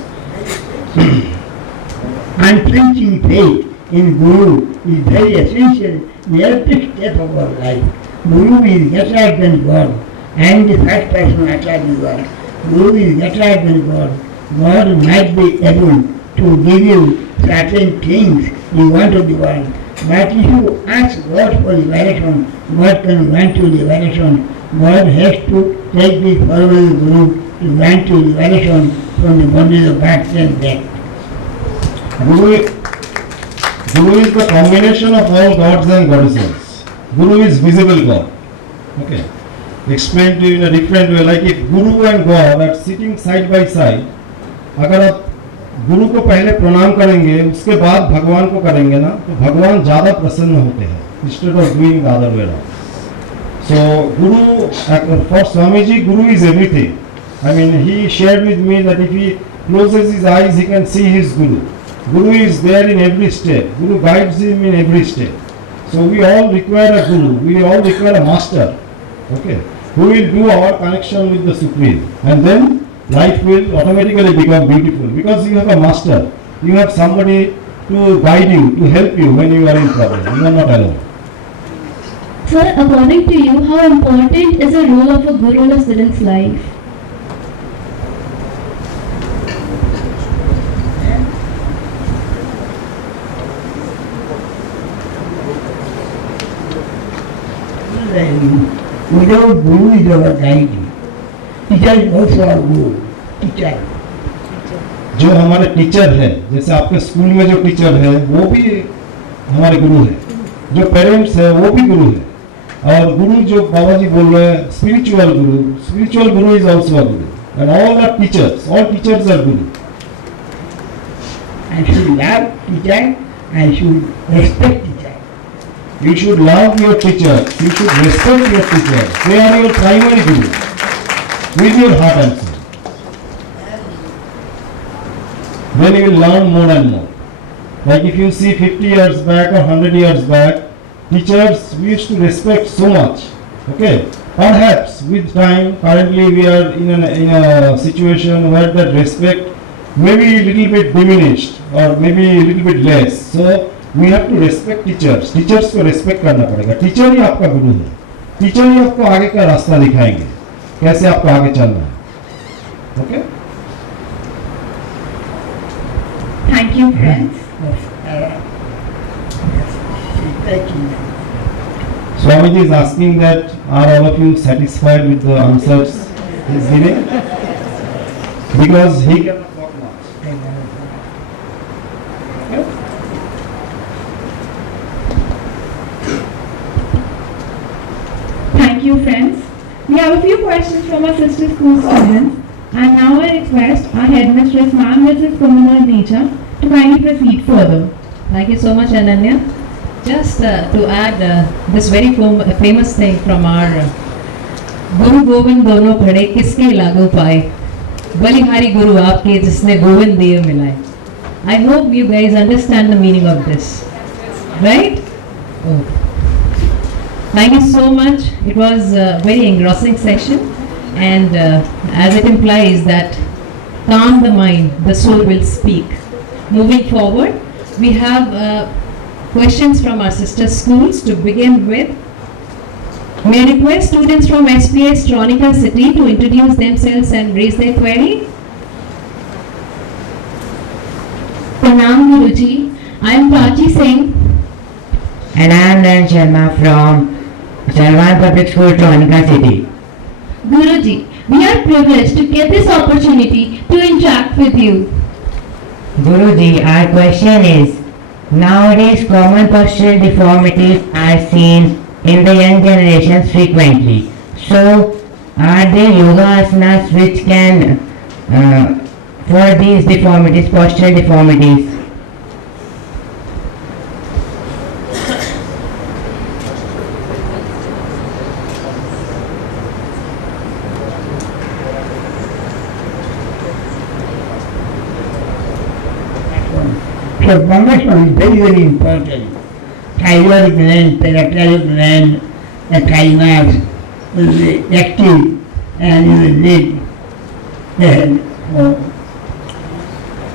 Unflinching faith in Guru is very essential in every step of our life. Guru is better than God, and the first person attached God. Guru is better than God. God might be able to give you certain things you want to be one. But if you ask God for liberation, God can grant you liberation. God has to take the formal Guru to grant you liberation from the bondage of birth and death. Guru is the combination of all gods and goddesses. Guru is visible God. Okay. Explain to you in a different way. Like if Guru and God are sitting side by side, अगर आप गुरु को पहले प्रणाम करेंगे उसके बाद भगवान को करेंगे ना तो भगवान ज़्यादा प्रसन्न होते हैं instead of doing the other way around. So Guru, for Swamiji, Guru is everything. I mean, he shared with me that if he closes his eyes, he can see his Guru. Guru is there in every step. Guru guides him in every step. So we all require a Guru. We all require a master. Okay, who will do our connection with the Supreme, and then life will automatically become beautiful because you have a master. You have somebody to guide you, to help you when you are in trouble. You are not alone. Sir, according to you, how important is the role of a guru in a student's life? Without Guru is our guide. Teacher is also our Guru. Teacher. जो हमारे teacher है, जैसे आपके school में जो teacher है वो भी हमारे गुरु है, जो पेरेंट्स है वो भी गुरु है, और गुरु जो बाबा जी बोल रहे हैं spiritual Guru is also a guru, and all are teachers, all teachers are guru. I should love teacher, I should respect teacher. You should love your teacher, you should respect your teacher. They are your primary guru, with your heart and soul. Then you will learn more and more. Like if you see 50 years back or 100 years back, teachers we used to respect so much. Okay, perhaps with time, currently we are in a situation where that respect maybe a little bit diminished or maybe a little bit less. So we have to respect teachers, teachers को respect करना पड़ेगा। Teacher ही आपका गुरु है, teacher ही आपको आगे का रास्ता दिखाएंगे, कैसे आपको आगे चलना है। Okay, Thank you, friends. Swamiji is asking that are all of you satisfied with the answers he is giving? Because he cannot talk much. Thank you, friends. We have a few questions from our sister school students. And now I request our headmistress, Ma'am Mrs. Kumar Nature, to kindly proceed further. Thank you so much, Ananya. Just to add this very famous thing from our Guru Govind दोनों खड़े किसके लागू पाए, बलिहारी गुरु आपके जिसने गोविंद दिए मिलाए. I hope you guys understand the meaning of this, right? Oh. Thank you so much. It was a very engrossing session, and as it implies that calm the mind, the soul will speak. Moving forward, we have questions from our sister schools. To begin with, may I request students from SPA Stronica City to introduce themselves and raise their query. Pranam Guruji, I am Prachi Singh. And I am Anand Sharma from Salwan Public School, Stronica City. Guruji, we are privileged to get this opportunity to interact with you. Guruji, our question is, nowadays common postural deformities are seen in the young generations frequently. So, are there yoga asanas which can, for these deformities, postural deformities? So foundation is very, very important. Thyroid gland, parathyroid gland, the thymus will be active and you will need the head.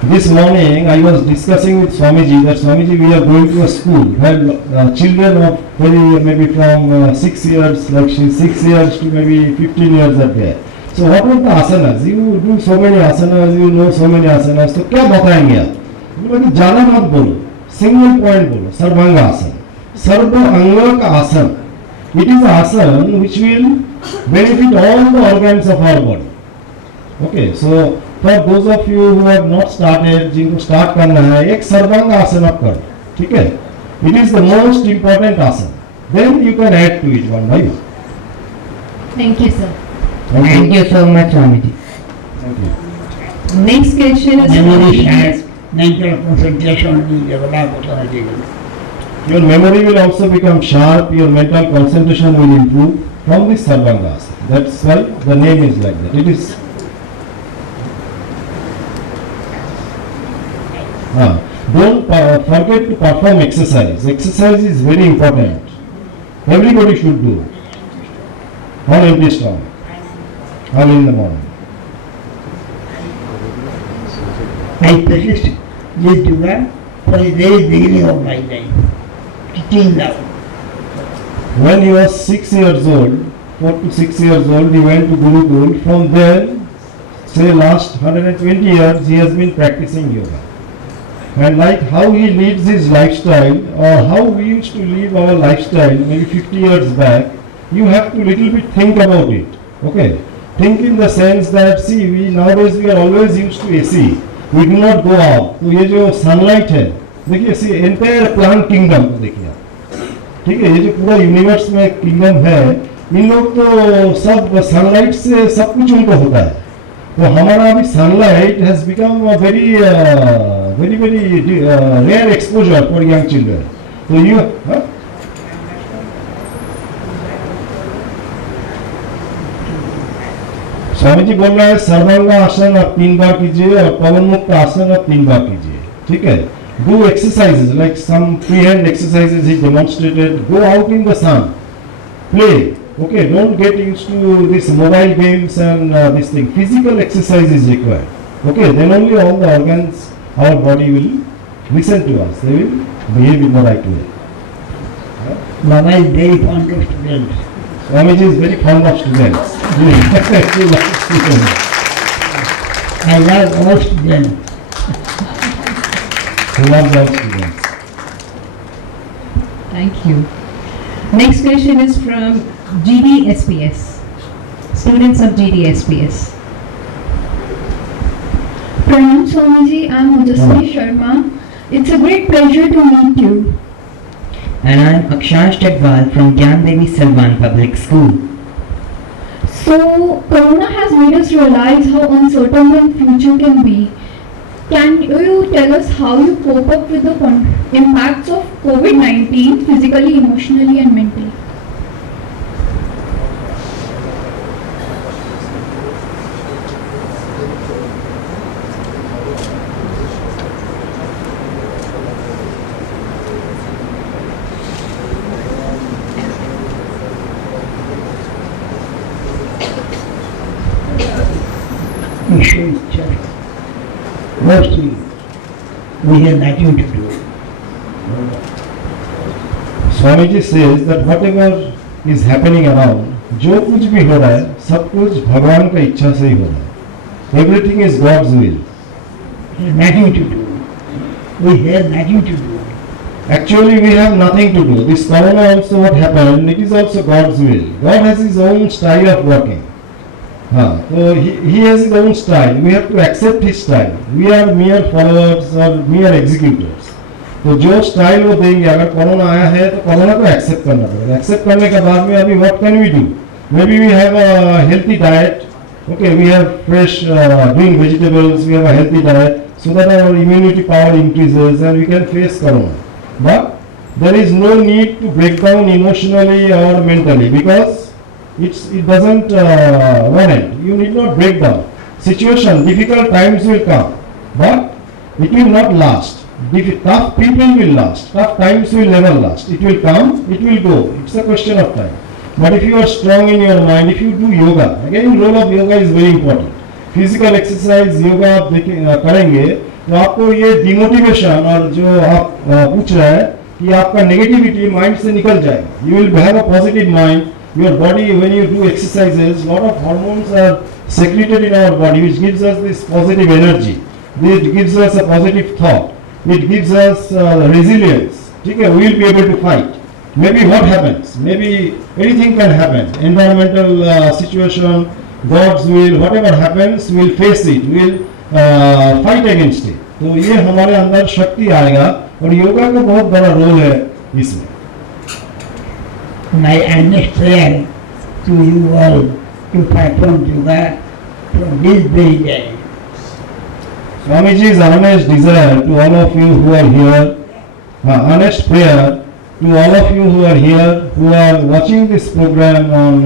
This morning I was discussing with Swamiji that Swamiji, we are going to a school where children of maybe from 6 years, like 6 years to maybe 15 years are there. So what are the asanas? You do so many asanas, you know so many asanas. So क्या बताएंगे आप? बोले ज्यादा मत बोलो, single point बोलो, सर्वांग आसन. सर्वांग का आसन, it is आसन which will benefit all the organs of our body. Okay, so for those of you who have not started, जिनको start करना है, एक सर्वांग आसन आप करो, ठीक है? It is the most important आसन. Then you can add to it one by one. Thank you, sir. Thank you so much, Swamiji. Thank you. Next question is Memory has mental concentration will develop automatically. Your memory will also become sharp, your mental concentration will improve from this Sarvanga asana. That's why the name is like that. It is. Don't forget to perform exercise. Exercise is very important. Everybody should do. On empty stomach. Early in the morning. I practiced this yoga from the very beginning of my life, till now. When he was 6 years old, 4 to 6 years old, he went to Gurugram. From there, say last 120 years, he has been practicing yoga. And like how he leads his lifestyle, or how we used to live our lifestyle maybe 50 years back, you have to little bit think about it. Okay? Think in the sense that, see, nowadays we are always used to AC. We do not go out. तो ये जो sunlight है, देखिए सी entire plant kingdom को देखिए आप, ठीक है? ये जो पूरा यूनिवर्स में kingdom है, इन लोग तो सब sunlight से सब कुछ उनको होता है. तो हमारा अभी sunlight has become a very rare exposure for young children. So you, Swami ji बोल रहा है सर्वांग आसन आप 3 बार कीजिए और पवन मुक्त आसन आप 3 बार कीजिए, ठीक है? Do exercises like some freehand exercises he demonstrated. Go out in the sun, play. Okay, don't get used to this mobile games and this thing. Physical exercise is required. Okay, then only all the organs, our body will listen to us, they will behave in the right way. Baba is very fond of students. Swamiji is very fond of students. He loves students. I love all students. He loves all students. Thank you. Next question is from GDSPS. Students of GDSPS. Pranam Swamiji, I am Ujaswi Sharma. It's a great pleasure to meet you. And I am Akshash Chadwal from Salwan Public School. So, Corona has made us realize how uncertain the future can be. Can you tell us how you cope up with the impacts of COVID-19 physically, emotionally and mentally? We should just, mostly, we have nothing to do. Swamiji says that whatever is happening around, जो कुछ भी हो रहा है, सब कुछ भगवान का इच्छा से ही हो रहा है. Everything is God's will. Nothing to do. We have nothing to do. Actually, we have nothing to do. This corona also what happened, it is also God's will. God has His own style of working. So he has his own style. We have to accept his style. We are mere followers or mere executors. तो जो style वो देंगे, अगर corona आया है तो corona को accept करना पड़ेगा. एक्सेप्ट करने के बाद में अभी what can we do? Maybe we have a healthy diet. Okay, we have fresh green vegetables. We have a healthy diet so that our immunity power increases and we can face corona. But there is no need to break down emotionally or mentally because it doesn't warrant. You need not break down. Situation, difficult times will come, but it will not last. Tough people will last. Tough times will never last. It will come, it will go. It's a question of time. But if you are strong in your mind, if you do yoga, again role of yoga is very important. Physical exercise, yoga आप करेंगे तो आपको ये demotivation और जो आप पूछ रहे हैं कि आपका नेगेटिविटी माइंड से निकल जाएगा. You will have a positive mind. Your body, when you do exercises, lot of hormones are secreted in our body, which gives us this positive energy. It gives us a positive thought. It gives us resilience. Okay, we will be able to fight. Maybe what happens? Maybe anything can happen. Environmental situation, God's will, whatever happens, we will face it. We will fight against it. तो ये हमारे अंदर शक्ति आएगा और योगा का बहुत बड़ा रोल है इसमें. My earnest prayer to you all to perform yoga from this very day. Swamiji's earnest desire to all of you who are here, earnest prayer to all of you who are here, who are watching this program on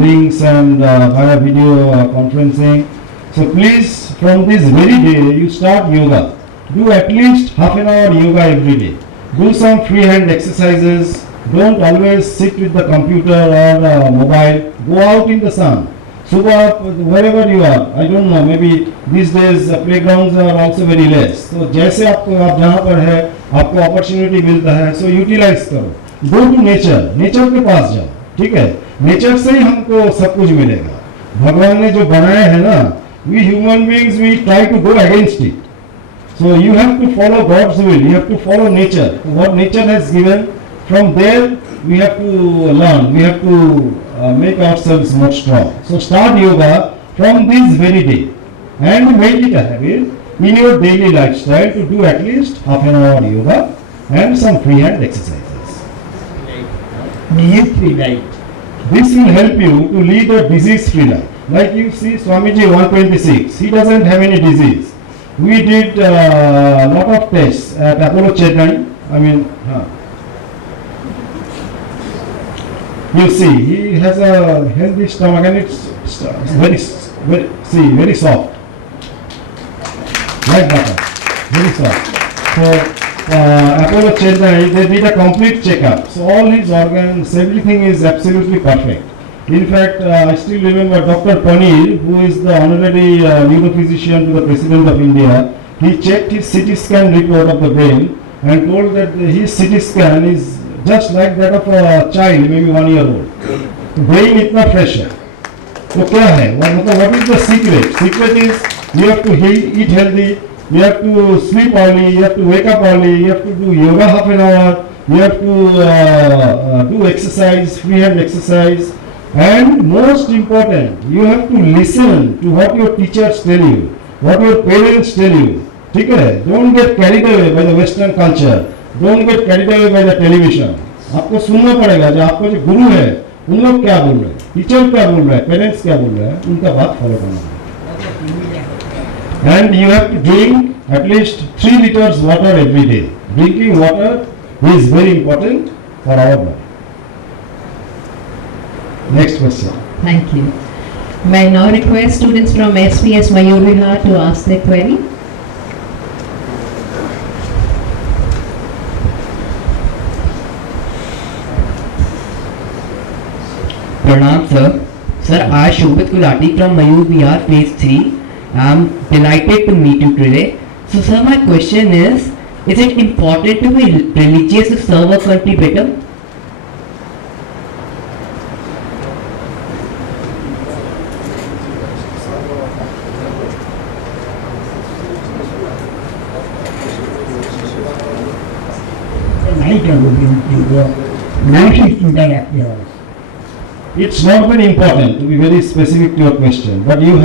links and via video conferencing. So please, from this very day, you start yoga. Do at least half an hour yoga every day. Do some free hand exercises. Don't always sit with the computer or mobile. Go out in the sun. Subah, wherever you are, I don't know, maybe these days playgrounds are also very less. So जैसे आपको आप जहाँ पर है आपको opportunity मिलता है, so utilize करो. Go to nature, nature के पास जाओ, ठीक है? Nature से ही हमको सब कुछ मिलेगा. भगवान ने जो बनाया है ना, we human beings we try to go against it. So you have to follow God's will. You have to follow nature. What nature has given. From there, we have to learn, we have to make ourselves more strong. So start yoga from this very day and make it a habit in your daily lifestyle to do at least half an hour yoga and some free hand exercises. Disease-free life. This will help you to lead a disease-free life. Like you see Swamiji 126, he doesn't have any disease. We did a lot of tests at Apollo Chennai. You see, he has a healthy stomach and it's very soft, like butter, very soft. So Apollo Chennai, they did a complete checkup. So all his organs, everything is absolutely perfect. In fact, I still remember Dr. Panir, who is the honorary neurophysician to the President of India. he checked his CT scan report of the brain and told that his CT scan is just like that of a child, maybe 1 year old. Brain इतना fresh है. तो क्या है? What is the secret? Secret is you have to eat healthy, you have to sleep early, you have to wake up early, you have to do yoga half an hour, you have to do exercise, freehand exercise, and most important, you have to listen to what your teachers tell you, what your parents tell you. ठीक है? Don't get carried away by the Western culture. Don't get carried away by the television. आपको सुनना पड़ेगा जो आपको जो गुरु है उन लोग क्या बोल रहे हैं, टीचर क्या बोल रहे हैं, पेरेंट्स क्या बोल रहे हैं, उनका बात फॉलो करना है. And you have to drink at least 3 liters water every day. Drinking water is very important for our body. Next question. Thank you. May I now request students from SPS Mayur Vihar to ask their query. Pranam sir. Sir, I Shobit Kulati from Mayur Vihar Phase 3. I am delighted to meet you today. So sir, my question is it important to be religious to serve a country better? It's not very important to be very specific to your question, but you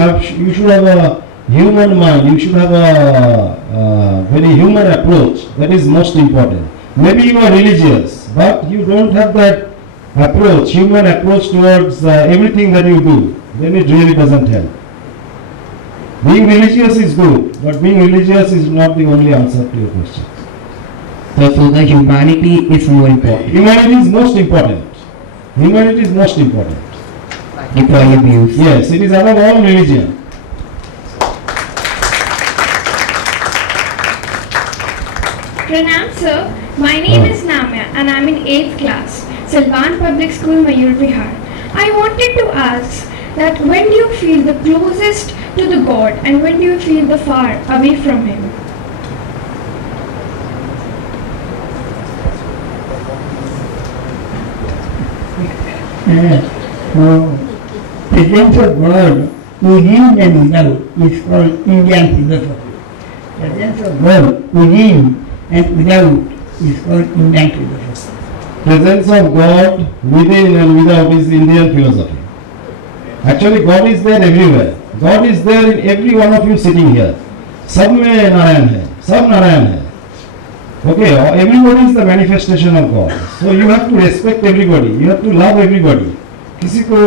should have a human mind, you should have a very human approach. That is most important. Maybe you are religious, but you don't have that approach, human approach towards everything that you do, then it really doesn't help. Being religious is good, but being religious is not the only answer to your question. So the humanity is more important. Humanity is most important. Humanity is most important. Before your views. Yes, it is above all religion. Pranam sir, my name is Namya and I am in 8th class, Salwan Public School, Mayur Vihar. I wanted to ask that when do you feel the closest to the God and when do you feel the far away from Him? Presence of God within and without is called Indian philosophy. Presence of God within and without is called Indian philosophy. Presence of God within and without is Indian philosophy. Actually, God is there everywhere. God is there in every one of you sitting here. सब में नारायण है, सब नारायण है. Okay, everybody is the manifestation of God. So you have to respect everybody. You have to love everybody. किसी को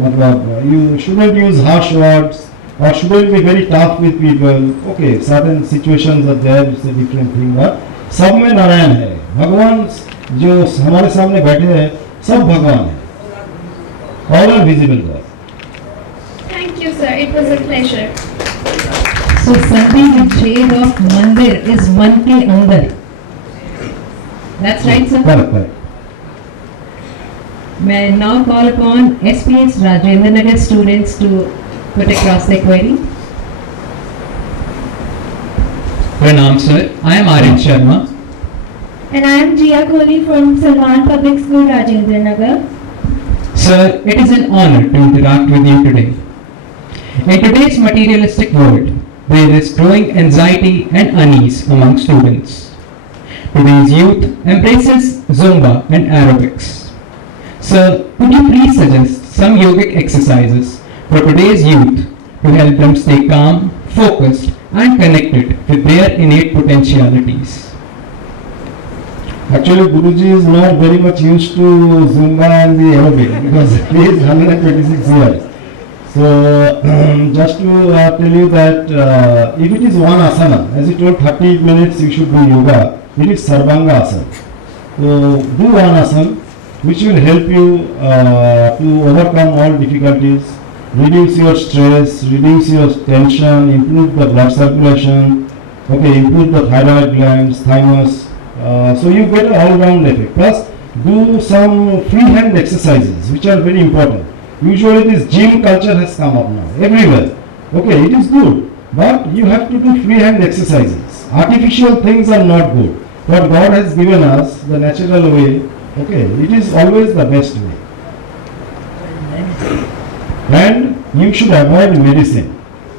मतलब you shouldn't use harsh words or shouldn't be very tough with people. Okay, certain situations are there, it's a different thing. But सब में नारायण है. भगवान जो हमारे सामने बैठे हैं, सब भगवान है. All are visible God. Thank you sir, it was a pleasure. So Sunday the shade of Mandir is one ke andar. That's right, sir? Correct. May I now call upon SPS Rajendra Nagar students to put across their query. Pranam sir, I am Arvind Sharma. And I am Jia Kohli from Salwan Public School, Rajendra Nagar. Sir, it is an honor to interact with you today. In today's materialistic world, there is growing anxiety and unease among students. Today's youth embraces Zumba and aerobics. Sir, could you please suggest some yogic exercises for today's youth to help them stay calm, focused and connected with their innate potentialities? Actually, Guruji is not very much used to Zumba and the aerobic because he is 126 years. So, just to tell you that if it is one asana, as you told 30 minutes you should do yoga, it is Sarvanga asana. So, do one asana which will help you to overcome all difficulties, reduce your stress, reduce your tension, improve the blood circulation, okay, improve the thyroid glands, thymus. So you get an all-round effect. Plus, do some freehand exercises which are very important. Usually this gym culture has come up now, everywhere. Okay, it is good. But you have to do freehand exercises. Artificial things are not good. What God has given us, the natural way, okay, it is always the best way. And you should avoid medicine.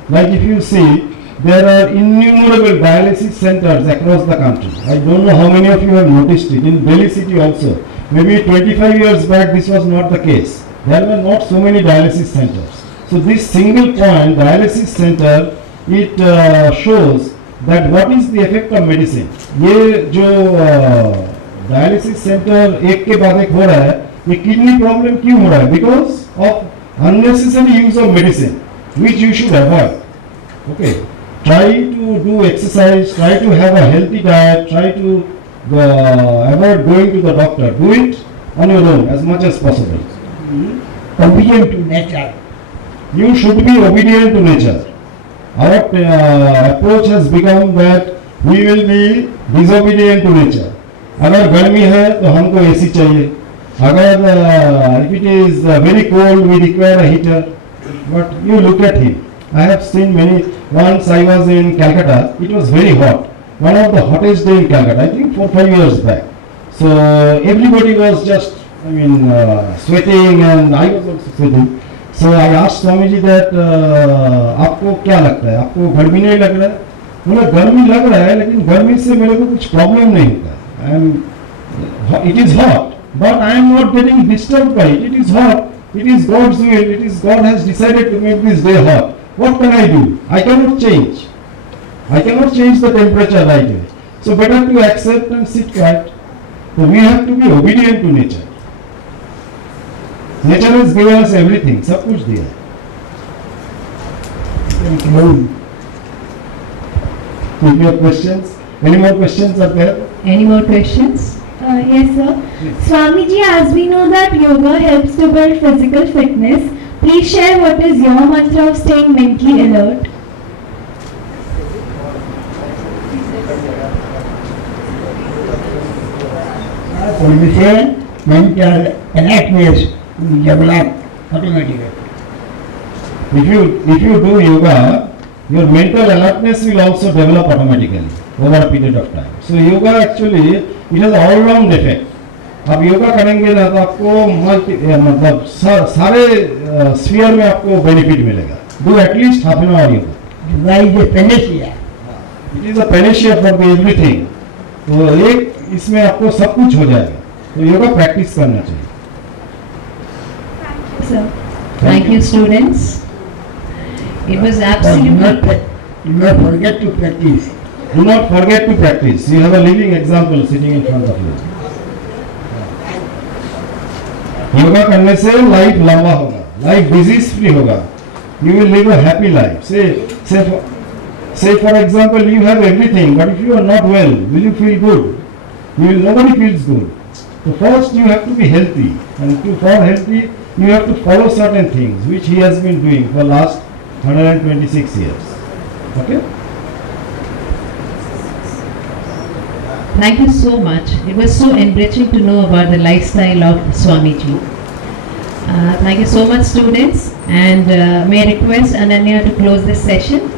Like if you see, there are innumerable dialysis centers across the country. I don't know how many of you have noticed it. In Delhi city also. Maybe 25 years back this was not the case. There were not so many dialysis centers. So this single point, dialysis center, it shows that what is the effect of medicine. ये जो dialysis center एक के बाद एक हो रहा है, ये kidney problem क्यों हो रहा है? Because of unnecessary use of medicine, which you should avoid. Okay. Try to do exercise, try to have a healthy diet, try to avoid going to the doctor. Do it on your own as much as possible. Obedient to nature. You should be obedient to nature. Our approach has become that we will be disobedient to nature. अगर गर्मी है तो हमको AC चाहिए. अगर if it is very cold, we require a heater. But you look at him. I have seen many. Once I was in Calcutta, it was very hot. One of the hottest day in Calcutta, I think 4-5 years back. So everybody was just, sweating, and I was also sweating. So I asked Swamiji that, आपको क्या लगता है? आपको गर्मी नहीं लग रहा है? बोला गर्मी लग रहा है, लेकिन गर्मी से मेरे को कुछ प्रॉब्लम नहीं होता. It is hot, but I am not getting disturbed by it. It is hot. It is God's will. It is God has decided to make this day hot. What can I do? I cannot change. I cannot change the temperature right away. So better to accept and sit quiet. So we have to be obedient to nature. Nature has given us everything. सब कुछ दिया. Thank you. Any more questions? Any more questions are there? Any more questions? Yes, sir. Swamiji, as we know that yoga helps to build physical fitness, please share what is your mantra of staying mentally alert. Condition mental alertness will develop automatically. If you do yoga, your mental alertness will also develop automatically over a period of time. So yoga actually it has an all-round effect. आप योगा करेंगे ना तो आपको सारे sphere में आपको benefit मिलेगा. Do at least half an hour yoga. Yoga is a panacea. It is a panacea for everything. तो एक इसमें आपको सब कुछ हो जाएगा. तो योगा प्रैक्टिस करना चाहिए. Sir. Thank you, students. It was absolutely. Do not forget to practice. Do not forget to practice. You have a living example sitting in front of you. Yoga करने से लाइफ लंबा होगा, लाइफ डिजीज फ्री होगा. You will live a happy life. Say for example, you have everything, but if you are not well, will you feel good? Nobody feels good. So first you have to be healthy, and for healthy, you have to follow certain things, which he has been doing for last 126 years. Okay? Thank you so much. It was so enriching to know about the lifestyle of Swamiji. Thank you so much, students. And may I request Ananya to close this session?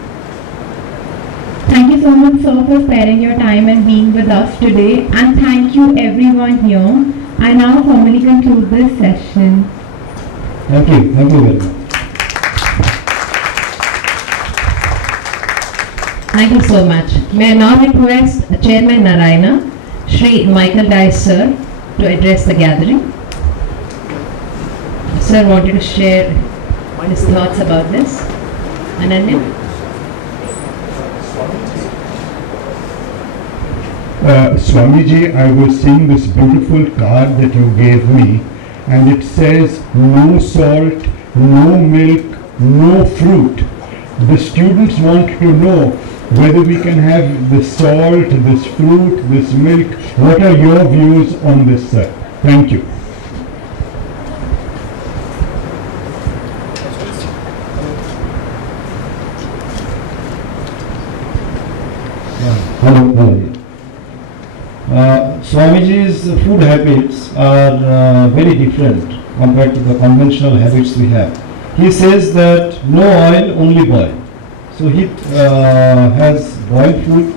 Thank you so much, sir, for sparing your time and being with us today. And thank you, everyone here. I now formally conclude this session. Thank you. Thank you very much. Thank you so much. May I now request Chairman Narayana, Shri Michael Dice sir, to address the gathering. Sir wanted to share his thoughts about this. Ananya? Swamiji, I was seeing this beautiful card that you gave me, and it says no salt, no milk, no fruit. The students want to know whether we can have this salt, this fruit, this milk. What are your views on this, sir? Thank you. Swamiji's food habits are very different compared to the conventional habits we have. He says that no oil, only boil. So he has boiled food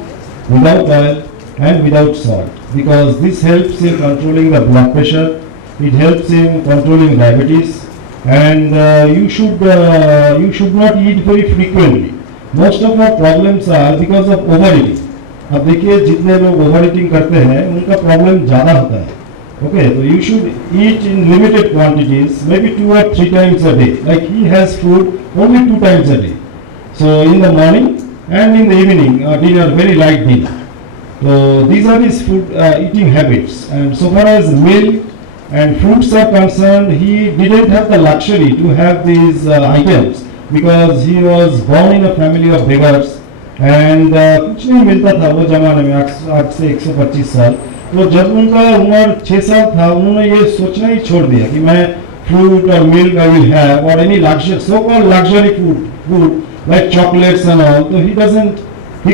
without oil and without salt, because this helps in controlling the blood pressure, it helps in controlling diabetes, and you should not eat very frequently. Most of our problems are because of overeating. अब देखिए जितने लोग over eating करते हैं उनका problem ज़्यादा होता है. Okay, so you should eat in limited quantities, maybe 2 or 3 times a day. Like he has food only 2 times a day. So in the morning and in the evening, dinner, very light dinner. So these are his food eating habits. And so far as milk and fruits are concerned, he didn't have the luxury to have these items because he was born in a family of beggars. And कुछ नहीं मिलता था वो जमाने में, आज से 125 साल. तो जब उनका उम्र 6 साल था उन्होंने ये सोचना ही छोड़ दिया कि मैं fruit or milk I will have or any luxury, so-called luxury food like chocolates and all. So he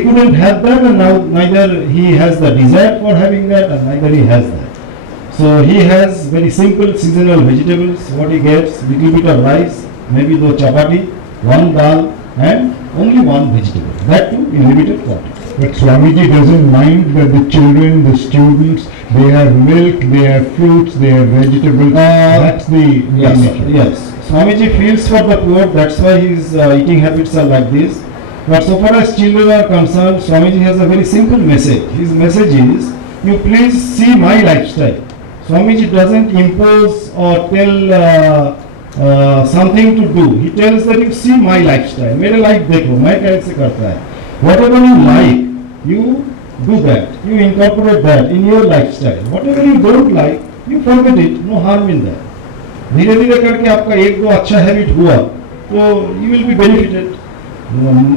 couldn't have that, and now neither he has the desire for having that and neither he has that. So he has very simple seasonal vegetables, what he gets, little bit of rice, maybe 2 chapati, 1 dal and only 1 vegetable, that too in limited quantity. But Swamiji doesn't mind that the children, the students, they have milk, they have fruits, they have vegetables. That's the yes. Swamiji feels for the poor, that's why his eating habits are like this. But so far as children are concerned, Swamiji has a very simple message. His message is, you please see my lifestyle. Swamiji doesn't impose or tell something to do. He tells that you see my lifestyle. मेरे life देखो, मैं कैसे करता है. Whatever you like, you do that. You incorporate that in your lifestyle. Whatever you don't like, you forget it. No harm in that. धीरे धीरे करके आपका 1-2 अच्छा हैबिट हुआ, तो you will be benefited.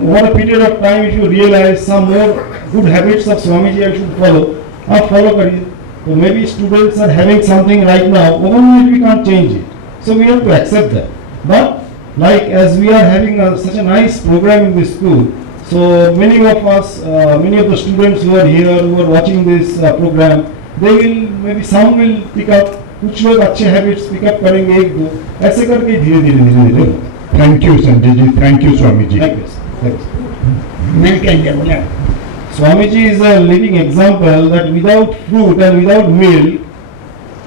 Over a period of time, if you realize some more good habits of Swamiji I should follow, आप follow करिए. So maybe students are having something right now, overnight we can't change it. So we have to accept that. But like as we are having such a nice program in this school, so many of us, many of the students who are here, who are watching this program, they will, maybe some will pick up, कुछ लोग अच्छे habits pickup करेंगे 1-2, ऐसे करके धीरे धीरे. Thank you, Sanjay ji. Thank you, Swamiji. Swamiji is a living example that without fruit and without milk,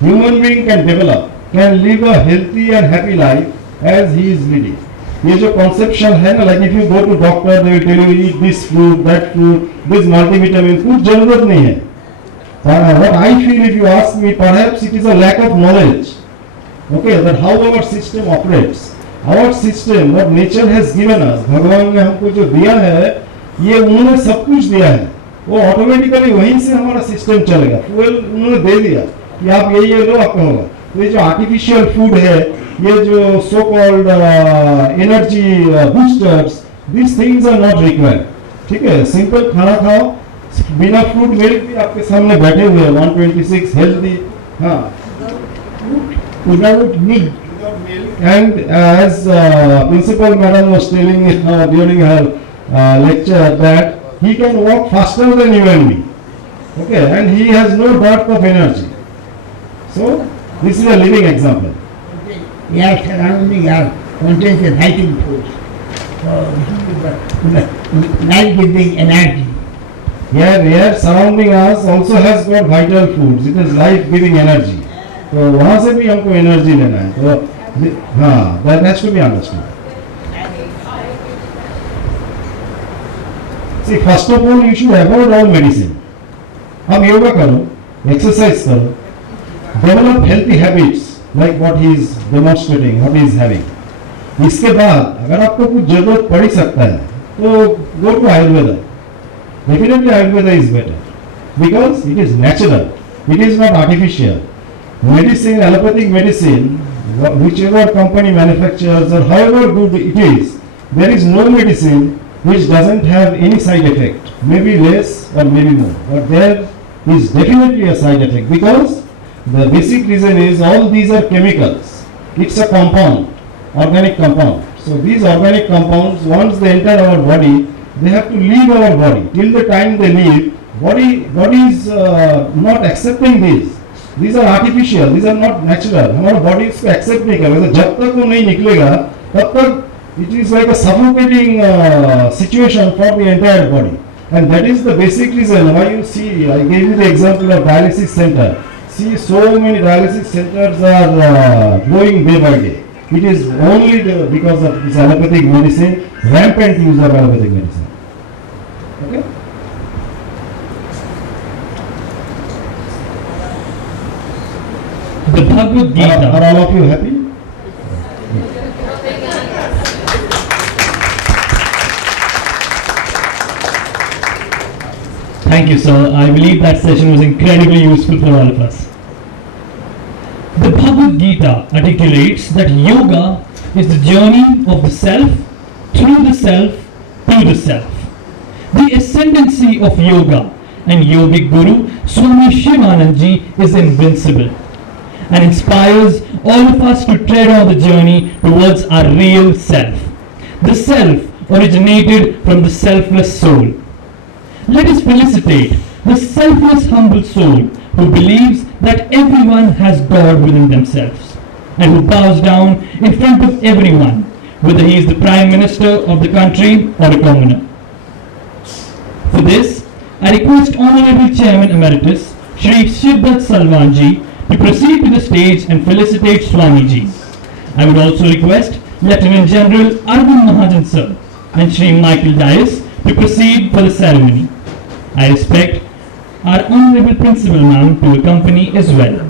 human being can develop, can live a healthy and happy life as he is leading. ये जो conception है ना, like if you go to doctor, they will tell you eat this fruit, that fruit, this multivitamin, कुछ जरूरत नहीं है. What I feel, if you ask me, perhaps it is a lack of knowledge. Okay, that how our system operates. Our system, what nature has given us, भगवान ने हमको जो दिया है, ये उन्होंने सब कुछ दिया है. वो ऑटोमेटिकली वहीं से हमारा सिस्टम चलेगा. फ्यूल उन्होंने दे दिया कि आप ये लो, आपका होगा. तो ये जो आर्टिफिशियल फूड है, ये जो so called energy boosters, these things are not required. ठीक है, सिंपल खाना खाओ, बिना फ्रूट मिल्क भी आपके सामने बैठे हुए हैं, 126 हेल्दी. हाँ, without milk. And as Principal Madam was telling during her lecture that he can walk faster than you and me. Okay, and he has no dearth of energy. So this is a living example. We are surrounding our contains a vital force. Life-giving energy. Here surrounding us also has got vital foods. It is life-giving energy. तो वहाँ से भी हमको energy लेना है. तो हाँ, that has to be understood. See, first of all, you should avoid all medicine. अब योगा करो, exercise करो, develop healthy habits like what he is demonstrating, what he is having. इसके बाद अगर आपको कुछ जरूरत पड़ सकता है, तो go to Ayurveda. Definitely Ayurveda is better because it is natural. It is not artificial. Medicine, allopathic medicine, whichever company manufactures or however good it is, there is no medicine which doesn't have any side effect. Maybe less or maybe more, but there is definitely a side effect because the basic reason is all these are chemicals. It's a compound, organic compound. So these organic compounds, once they enter our body, they have to leave our body. Till the time they leave, body is not accepting these. These are artificial, these are not natural. हमारा body इसको accept नहीं करेगा. जब तक वो नहीं निकलेगा, तब तक it is like a suffocating situation for the entire body. And that is the basic reason why you see, I gave you the example of dialysis center. See, so many dialysis centers are growing day by day. It is only because of this allopathic medicine, rampant use of allopathic medicine. Okay? The Bhagavad Gita. Are all of you happy? Thank you, sir. I believe that session was incredibly useful for all of us. The Bhagavad Gita articulates that yoga is the journey of the self, through the self, to the self. The ascendancy of yoga and yogic guru Swami Sivananda is invincible and inspires all of us to tread on the journey towards our real self. The self originated from the selfless soul. Let us felicitate the selfless humble soul who believes that everyone has God within themselves and who bows down in front of everyone, whether he is the Prime Minister of the country or a commoner. For this, I request Honourable Chairman Emeritus Shri Shiv Dutt Salwan to proceed to the stage and felicitate Swamiji. I would also request Lieutenant General Arvind Mahajan sir and Shri Michael Dias to proceed for the ceremony. I expect our Honourable Principal Ma'am to accompany as well.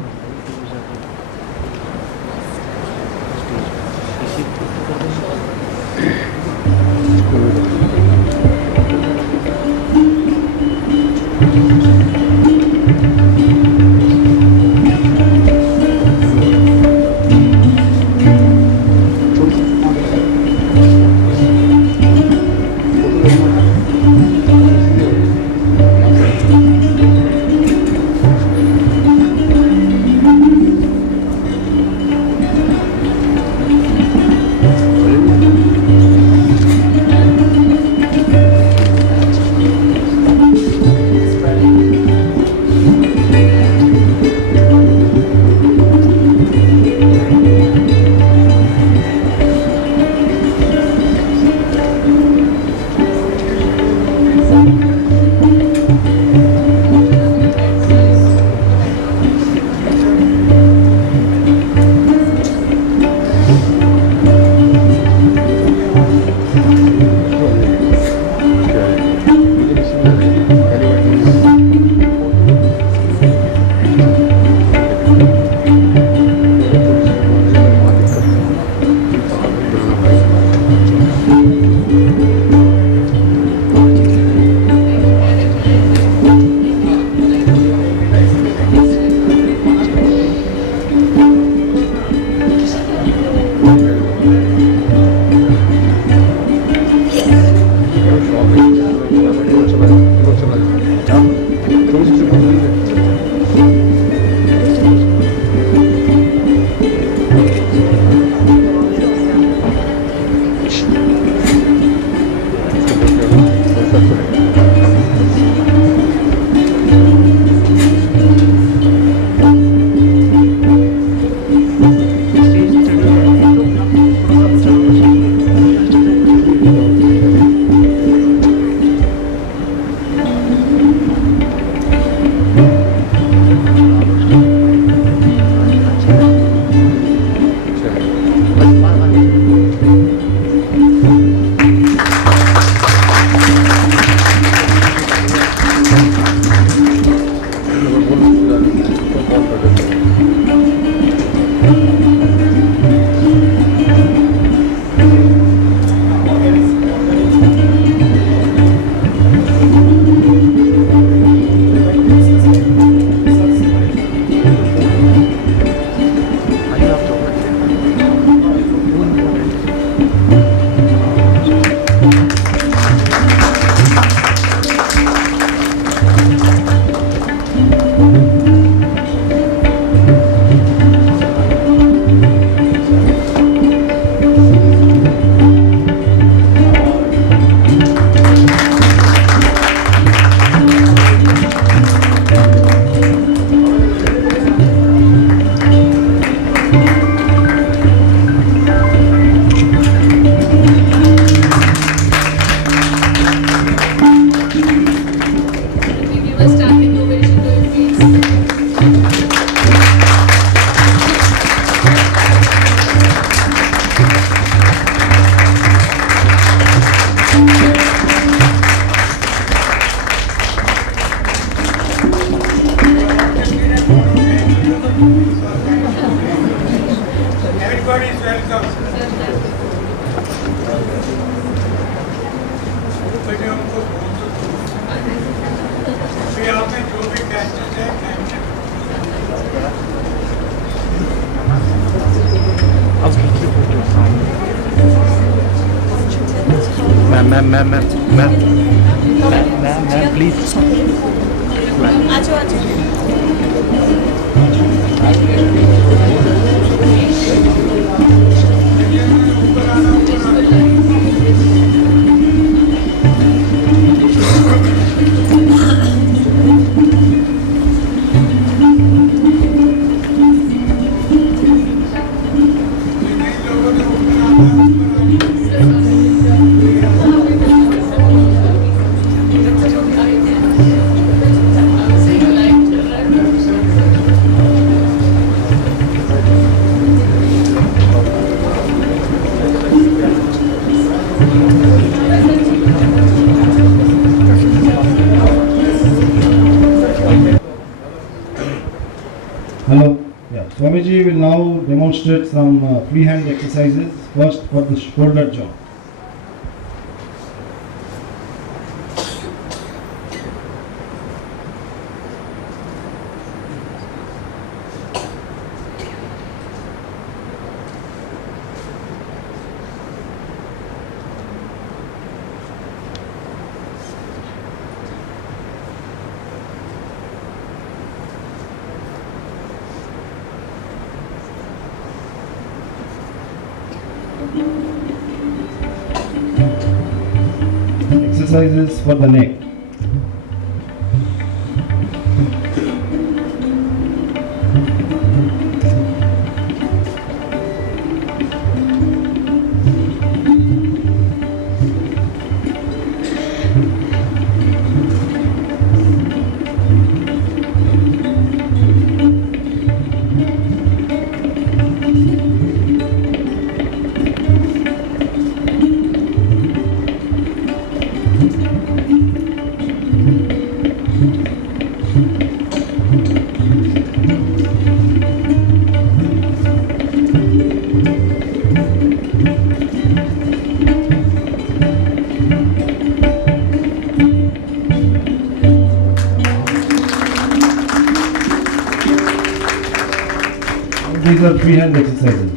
Ma'am, please. Hello. Yeah. Swamiji will now demonstrate some freehand exercises. First for the shoulder joint. Exercises for the neck. These are freehand exercises.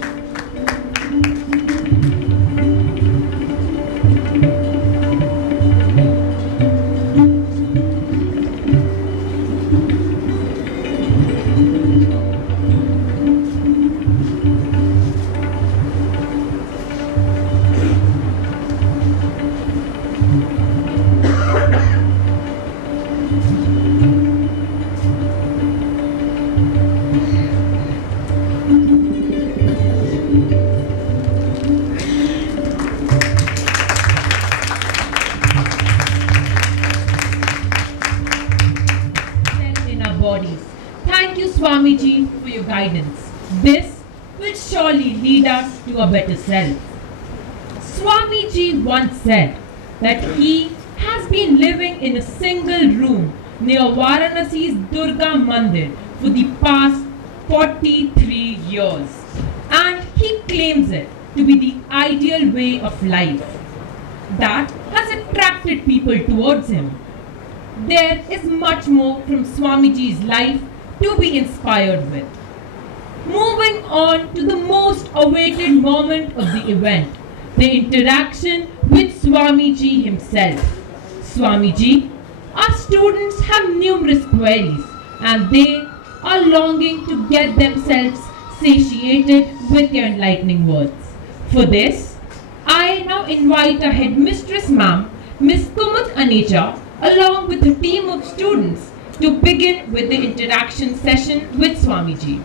In our bodies. Thank you, Swamiji, for your guidance. This will surely lead us to a better self. Swamiji once said that he has been living in a single room near Varanasi's Durga Mandir for the past 43 years, and he claims it to be the ideal way of life that has attracted people towards him. There is much more from Swamiji's life to be inspired with. Moving on to the most awaited moment of the event, the interaction with Swamiji himself. Swamiji, our students have numerous queries and they are longing to get themselves satiated with your enlightening words. For this, I now invite our headmistress ma'am, Miss Kumut Aneja, along with a team of students to begin with the interaction session with Swamiji.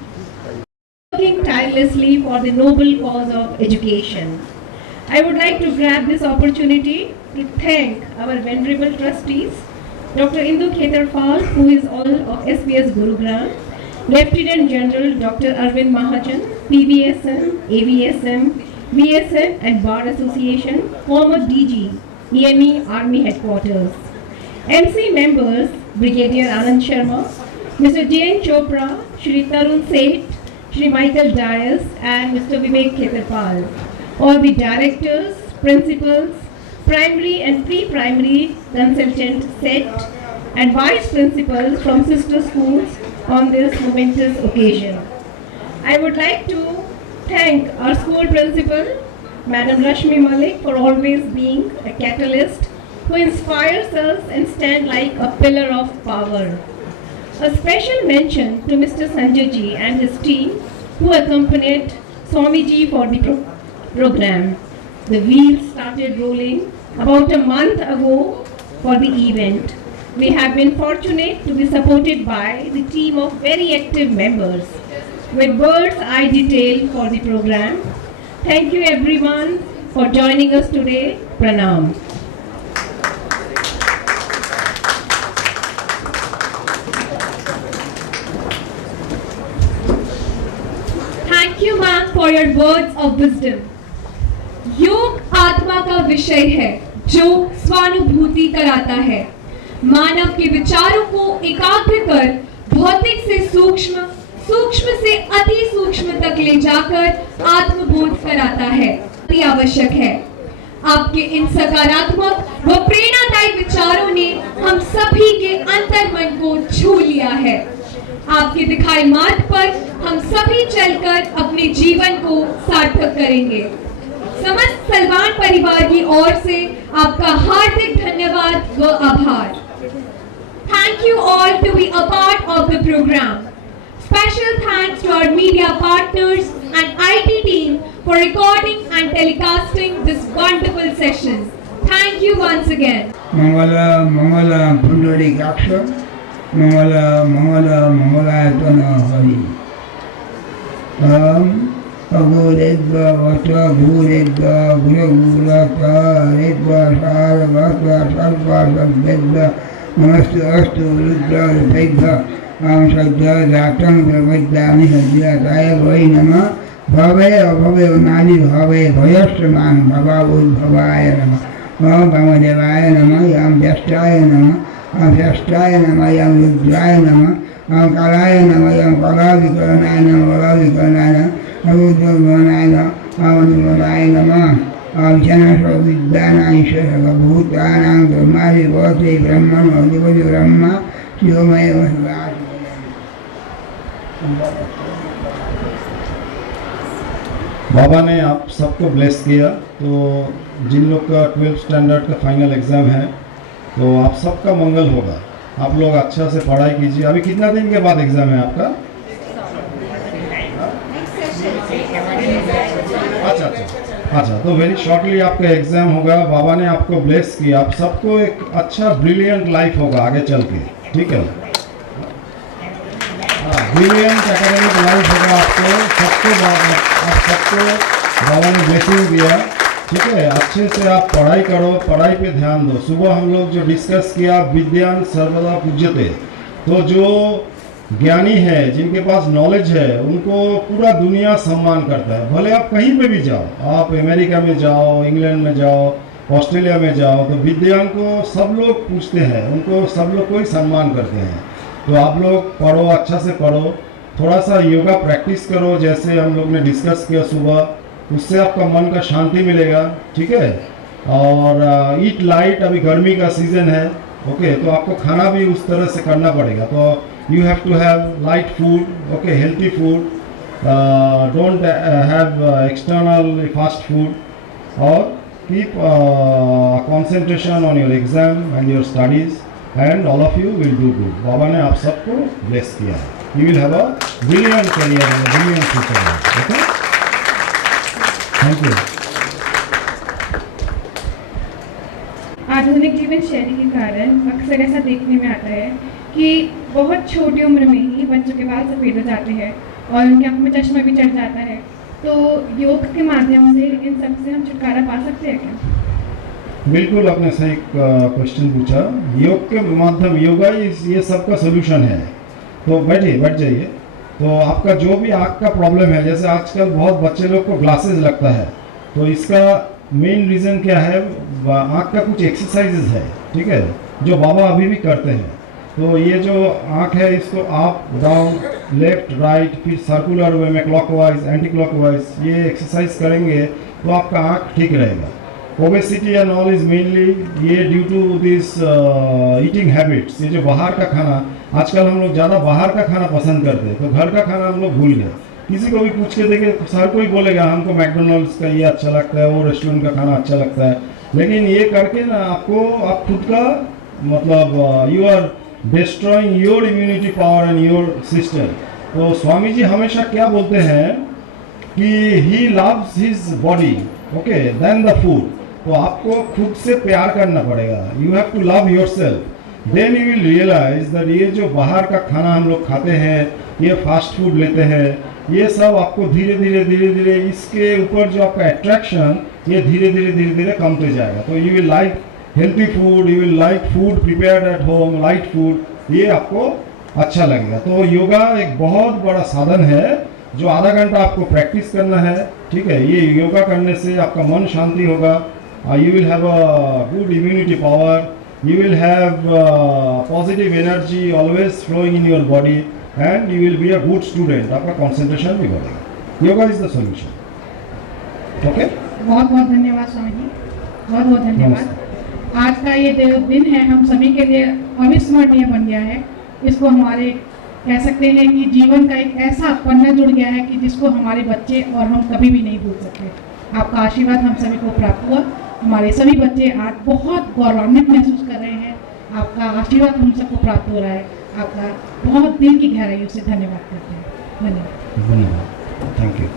Working tirelessly for the noble cause of education. I would like to grab this opportunity to thank our venerable trustees, Dr. Indu Khetrapal, who is all of SPS Gurugram, Lieutenant General Dr. Arvind Mahajan, PVSM, AVSM, VSM and Bar Association, former DG, EME Army Headquarters. MC members, Brigadier Anand Sharma, Mr. J.N. Chopra, Shri Tarun Seth, Shri Michael Dias and Mr. Vivek Khetrapal. All the directors, principals, primary and pre-primary consultant set and vice principals from sister schools on this momentous occasion. I would like to thank our school principal, Madam Rashmi Malik for always being a catalyst who inspires us and stand like a pillar of power. A special mention to Mr. Sanjay ji and his team who accompanied Swamiji for the program. The wheels started rolling about a month ago for the event. We have been fortunate to be supported by the team of very active members with bird's eye detail for the program. Thank you everyone for joining us today. Pranam. Thank you ma'am for your words of wisdom. योग आत्मा का विषय है जो स्वानुभूति कराता है, मानव के विचारों को एकाग्र कर भौतिक से सूक्ष्म, सूक्ष्म से अति सूक्ष्म तक ले जाकर आत्मबोध कराता है। अति आवश्यक है। आपके इन सकारात्मक व प्रेरणादायी विचारों ने हम सभी के अंतर्मन को छू लिया है। आपके दिखाए मार्ग पर हम सभी चलकर अपने जीवन को सार्थक करेंगे। समस्त सलवान परिवार की ओर से आपका हार्दिक धन्यवाद व आभार। Thank you all to be a part of the program. Special thanks to our media partners and IT team for recording and telecasting this wonderful session. Thank you once again. Mangala Mangala Pundari Gaksha Mangala Mangala Mangala Tana Hari Aguredva Vata Guredva Gura Gura Ta Redva Sara Vata Sarva Sadvedva Namaste Astu Rudra Vedva Am Sadha Zatang Vedvani Sadhya Taya Vai Nama Bhave Bhave Nadi Bhave Bhayastraman Bhava Bhavaya Nama Bhava Devaya Nama Yam Vyastaya Nama Am Vyastaya Nama Yam Rudraya Nama Am Kalaya Nama Yam Kalavikarnaya Nama Kalavikarnaya Avudraya Avudraya Nama Am Janasva Vidyana Ishara Bhutanam Dharmari Vati Brahman Adhivati Brahma Shivamaya Vasavati बाबा ने आप सबको bless किया। तो जिन लोग का 12th standard का final exam है तो आप सबका मंगल होगा। आप लोग अच्छा से पढ़ाई कीजिए। अभी कितना दिन के बाद एग्ज़ाम है आपका? अच्छा तो वेरी शॉर्टली आपका एग्ज़ाम होगा। बाबा ने आपको ब्लेस किया। आप सबको एक अच्छा ब्रिलियंट लाइफ होगा आगे चल के, ठीक है? ब्रिलियंट एकेडमिक लाइफ होगा आप सबको बाबा ने ब्लेसिंग दिया, ठीक है? अच्छे से आप पढ़ाई करो, पढ़ाई पे ध्यान दो। सुबह हम लोग जो डिस्कस किया विद्यान सर्वदा पूज्यते, तो जो ज्ञानी है जिनके पास नॉलेज है उनको पूरा दुनिया सम्मान करता है। भले आप कहीं पे भी जाओ, आप अमेरिका में जाओ, इंग्लैंड में जाओ, ऑस्ट्रेलिया में जाओ, तो विद्यान को सब लोग पूछते हैं, उनको सब लोग को ही सम्मान करते हैं। तो आप लोग पढ़ो, अच्छा से पढ़ो, थोड़ा सा योगा प्रैक्टिस करो जैसे हम लोग ने डिस्कस किया सुबह, उससे आपका मन का शांति मिलेगा, ठीक है? और ईट लाइट, अभी गर्मी का सीज़न है, ओके? तो आपको खाना भी उस तरह से करना पड़ेगा। तो you have to have light food, okay, healthy food, don't have external fast food, और keep concentration on your exam and your studies and all of you will do good. बाबा ने आप सबको ब्लेस किया है। You will have a brilliant career and brilliant future, okay? Thank you. आधुनिक जीवन शैली के कारण अक्सर ऐसा देखने में आता है कि बहुत छोटी उम्र में ही बच्चों के बाल सफ़ेद हो जाते हैं और उनकी आंखों में चश्मा भी चढ़ जाता है। तो योग के माध्यम से इन सब से हम छुटकारा पा सकते हैं क्या? बिल्कुल, आपने सही क्वेश्चन पूछा। योग के माध्यम, योगा ये सब का सोल्यूशन है। तो बैठ जाइए। तो आपका जो भी आँख का प्रॉब्लम है, जैसे आजकल बहुत बच्चे लोग को ग्लासेस लगता है, तो इसका मेन रीज़न क्या है? आँख का कुछ एक्सरसाइजेज है, ठीक है, जो बाबा अभी भी करते हैं। तो ये जो आँख है इसको आप डाउन, लेफ्ट, राइट, फिर सर्कुलर वे में क्लॉकवाइज, एंटी क्लॉकवाइज, ये एक्सरसाइज करेंगे तो आपका आँख ठीक रहेगा। Obesity and all is mainly ये due to this eating habits. ये जो बाहर का खाना, आजकल हम लोग ज़्यादा बाहर का खाना पसंद करते हैं, तो घर का खाना हम लोग भूल गए। किसी को भी पूछ के देखे हर कोई बोलेगा हमको मैकडोनल्ड्स का ये अच्छा लगता है, वो रेस्टोरेंट का खाना अच्छा लगता है, लेकिन ये करके ना आपको आप खुद का मतलब you are destroying your immunity power and your system. तो स्वामी जी हमेशा क्या बोलते हैं कि he loves his body okay then the food. तो आपको खुद से प्यार करना पड़ेगा, you have to love yourself, then you will realise that ये जो बाहर का खाना हम लोग खाते हैं, ये फास्ट फूड लेते हैं, ये सब आपको धीरे धीरे इसके ऊपर जो आपका अट्रैक्शन ये धीरे धीरे कमते जाएगा। तो you will like healthy food, you will like food prepared at home, light food, ये आपको अच्छा लगेगा। तो योगा एक बहुत बड़ा साधन है जो आधा घंटा आपको प्रैक्टिस करना है, ठीक है। ये योगा करने से आपका मन शांति होगा, you will have a good immunity power, you will have positive energy always flowing in your body and you will be a good student, आपका concentration भी बढ़ेगा। Yoga is the solution। Okay, बहुत बहुत धन्यवाद स्वामी जी, बहुत बहुत धन्यवाद। आज का ये दिन है हम सभी के लिए अविस्मरणीय बन गया है। इसको हमारे कह सकते हैं कि जीवन का एक ऐसा पन्ना जुड़ गया है कि जिसको हमारे बच्चे और हम कभी भी नहीं भूल सकते। आपका आशीर्वाद हम सभी को प्राप्त हुआ, हमारे सभी बच्चे आज बहुत गौरवान्वित महसूस कर रहे हैं। आपका आशीर्वाद हम सबको प्राप्त हो रहा है, आपका बहुत दिल की गहराइयों से धन्यवाद करते हैं। धन्यवाद, thank you.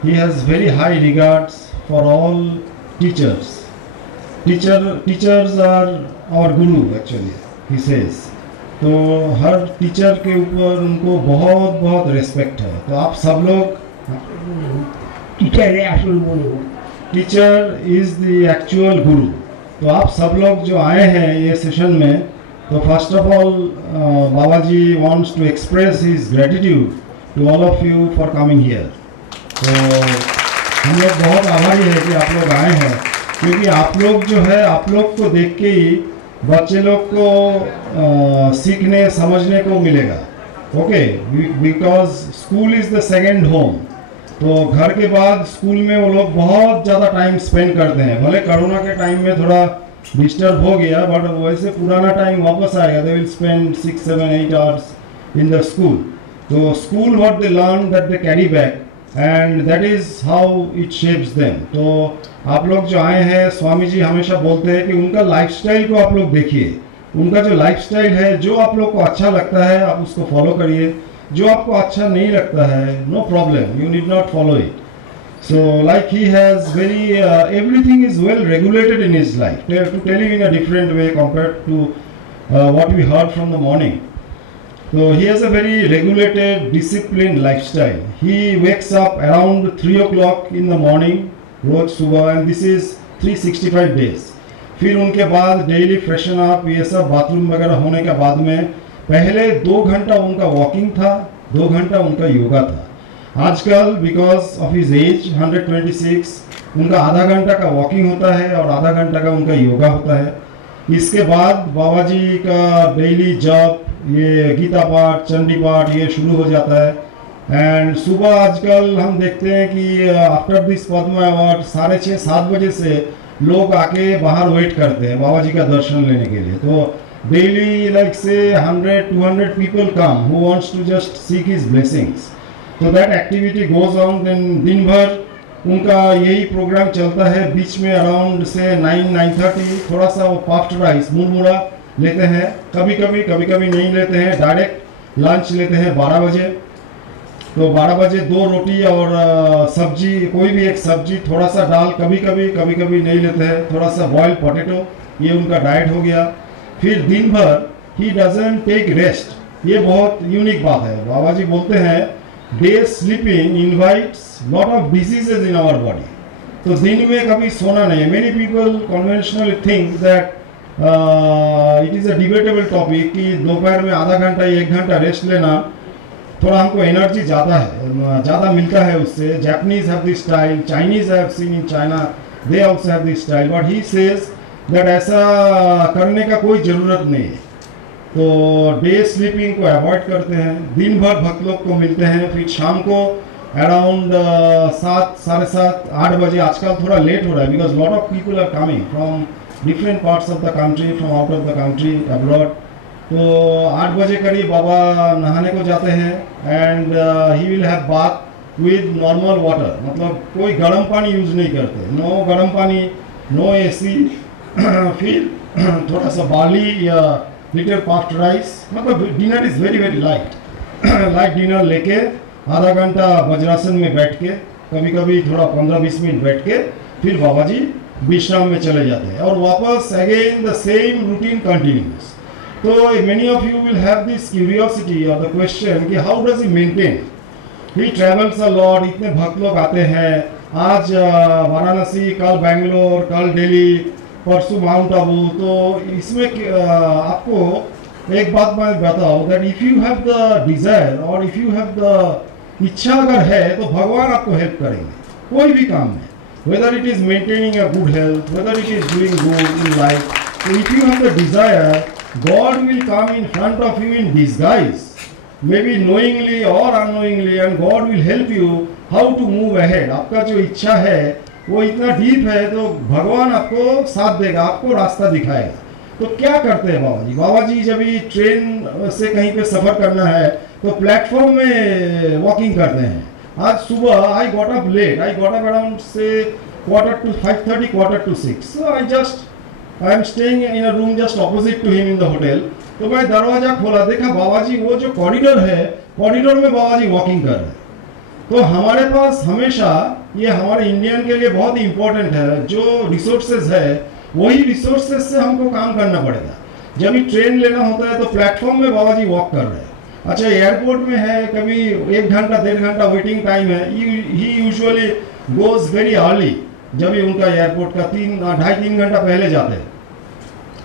He has very high regards for all teachers. Teachers are our guru actually, he says. तो हर टीचर के ऊपर उनको बहुत बहुत रिस्पेक्ट है। तो आप सब लोग टीचर इज द एक्चुअल गुरु। तो आप सब लोग जो आए हैं ये सेशन में, तो first of all Baba ji wants to express his gratitude to all of you for coming here. तो हम लोग बहुत आभारी है कि आप लोग आए हैं, क्योंकि आप लोग जो है आप लोग को देख के ही बच्चे लोग को सीखने समझने को मिलेगा। Okay, because school is the second home. तो घर के बाद स्कूल में वो लोग बहुत ज़्यादा टाइम स्पेंड करते हैं। भले कोरोना के टाइम में थोड़ा डिस्टर्ब हो गया, बट वैसे पुराना टाइम वापस आएगा। They will spend 6, 7, 8 hours in the school. तो school what they learn that they carry back and that is how it shapes them. तो आप लोग जो आए हैं, स्वामी जी हमेशा बोलते हैं कि उनका लाइफस्टाइल को आप लोग देखिए। उनका जो लाइफस्टाइल है, जो आप लोग को अच्छा लगता है आप उसको फॉलो करिए, जो आपको अच्छा नहीं लगता है no problem, you need not follow it. So like he has very everything is well regulated in his life, to tell you in a different way compared to what we heard from the morning. So he has a very regulated, disciplined lifestyle. He wakes up around 3 o'clock in the morning रोज सुबह, and this is 365 days. फिर उनके बाद daily freshen up, ये सब bathroom वगैरह होने के बाद में पहले 2 घंटा उनका वॉकिंग था, 2 घंटा उनका योगा था। आजकल बिकॉज ऑफ हिज एज 126 उनका आधा घंटा का वॉकिंग होता है और आधा घंटा का उनका योगा होता है। इसके बाद बाबा जी का डेली जप, ये गीता पाठ, चंडी पाठ ये शुरू हो जाता है। एंड सुबह आजकल हम देखते हैं कि आफ्टर दिस पद्मा अवार्ड 6:30 7 बजे से लोग आके बाहर वेट करते हैं बाबा जी का दर्शन लेने के लिए। तो daily like say 100-200 people come who wants to just seek his blessings. तो that activity goes on. Then दिन भर उनका यही प्रोग्राम चलता है। बीच में अराउंड से 9-9:30 थोड़ा सा वो पफ्ड राइस मुरमुरा लेते हैं, कभी कभी नहीं लेते हैं। डायरेक्ट लंच लेते हैं 12 बजे। तो 12 बजे 2 रोटी और सब्जी, कोई भी एक सब्जी, थोड़ा सा दाल, कभी नहीं लेते हैं, थोड़ा सा बॉइल्ड पोटैटो, ये उनका डाइट हो गया। फिर दिन भर ही डजंट टेक रेस्ट। ये बहुत यूनिक बात है। बाबा जी बोलते हैं day sleeping invites lot of diseases in our body. तो दिन में कभी सोना नहीं है। Many people conventionally think that it is a debatable topic कि दोपहर में आधा घंटा या 1 घंटा रेस्ट लेना थोड़ा हमको एनर्जी ज़्यादा मिलता है उससे। Japanese have this style, Chinese have seen in China, they also have this style, but he says that ऐसा करने का कोई ज़रूरत नहीं है। तो डे स्लीपिंग को अवॉइड करते हैं, दिन भर भक्त लोग को मिलते हैं, फिर शाम को अराउंड 7, साढ़े 7, 8 बजे, आजकल थोड़ा लेट हो रहा है because lot of people are coming from different parts of the country, from out of the country, abroad. तो 8 बजे करीब बाबा नहाने को जाते हैं and he will have bath with normal water, मतलब कोई गर्म पानी यूज़ नहीं करते, नो गर्म पानी, नो एसी। फिर थोड़ा सा बार्ली या लिटिल पफ्ड राइस, मतलब dinner is very very light light dinner लेके आधा घंटा वज्रासन में बैठ के, कभी कभी थोड़ा 15-20 मिनट बैठ के फिर बाबा जी विश्राम में चले जाते हैं और वापस again the same routine continues. तो many of you will have this curiosity और द क्वेश्चन कि how does he maintain, he travels a lot, इतने भक्त लोग आते हैं, आज वाराणसी, कल बेंगलोर, कल दिल्ली, परसों माउंट आबू। तो इसमें आपको एक बात मैं बताऊँ that if you have the desire और इफ़ यू हैव द इच्छा अगर है तो भगवान आपको हेल्प करेंगे कोई भी काम में, whether it is maintaining a good health, whether it is doing good in life. So if you have the desire, God will come in front of you in disguise, maybe knowingly or unknowingly, and God will help you how to move ahead. आपका जो इच्छा है वो इतना deep है तो भगवान आपको साथ देगा, आपको रास्ता दिखाएगा। तो क्या करते हैं बाबा जी? बाबा जी जब भी ट्रेन से कहीं पे सफ़र करना है तो प्लेटफॉर्म में वॉकिंग करते हैं। आज सुबह I got up late, I got up around से 5:30, 5:45, so I am staying in a room just opposite to him in the hotel। तो मैं दरवाजा खोला, देखा बाबा जी वो जो कॉरिडोर है, कॉरिडोर में बाबा जी वॉकिंग कर रहे हैं। तो हमारे पास हमेशा, ये हमारे इंडियन के लिए बहुत ही इम्पोर्टेंट है, जो रिसोर्सेज है वही रिसोर्सेज से हमको काम करना पड़ेगा। जब भी ट्रेन लेना होता है तो प्लेटफॉर्म में बाबा जी वॉक कर रहे हैं। अच्छा, एयरपोर्ट में है, कभी 1 घंटा 1.5 घंटा वेटिंग टाइम है, ही यूजुअली गोज वेरी अर्ली, जब भी उनका एयरपोर्ट का 2.5-3 घंटा पहले जाते हैं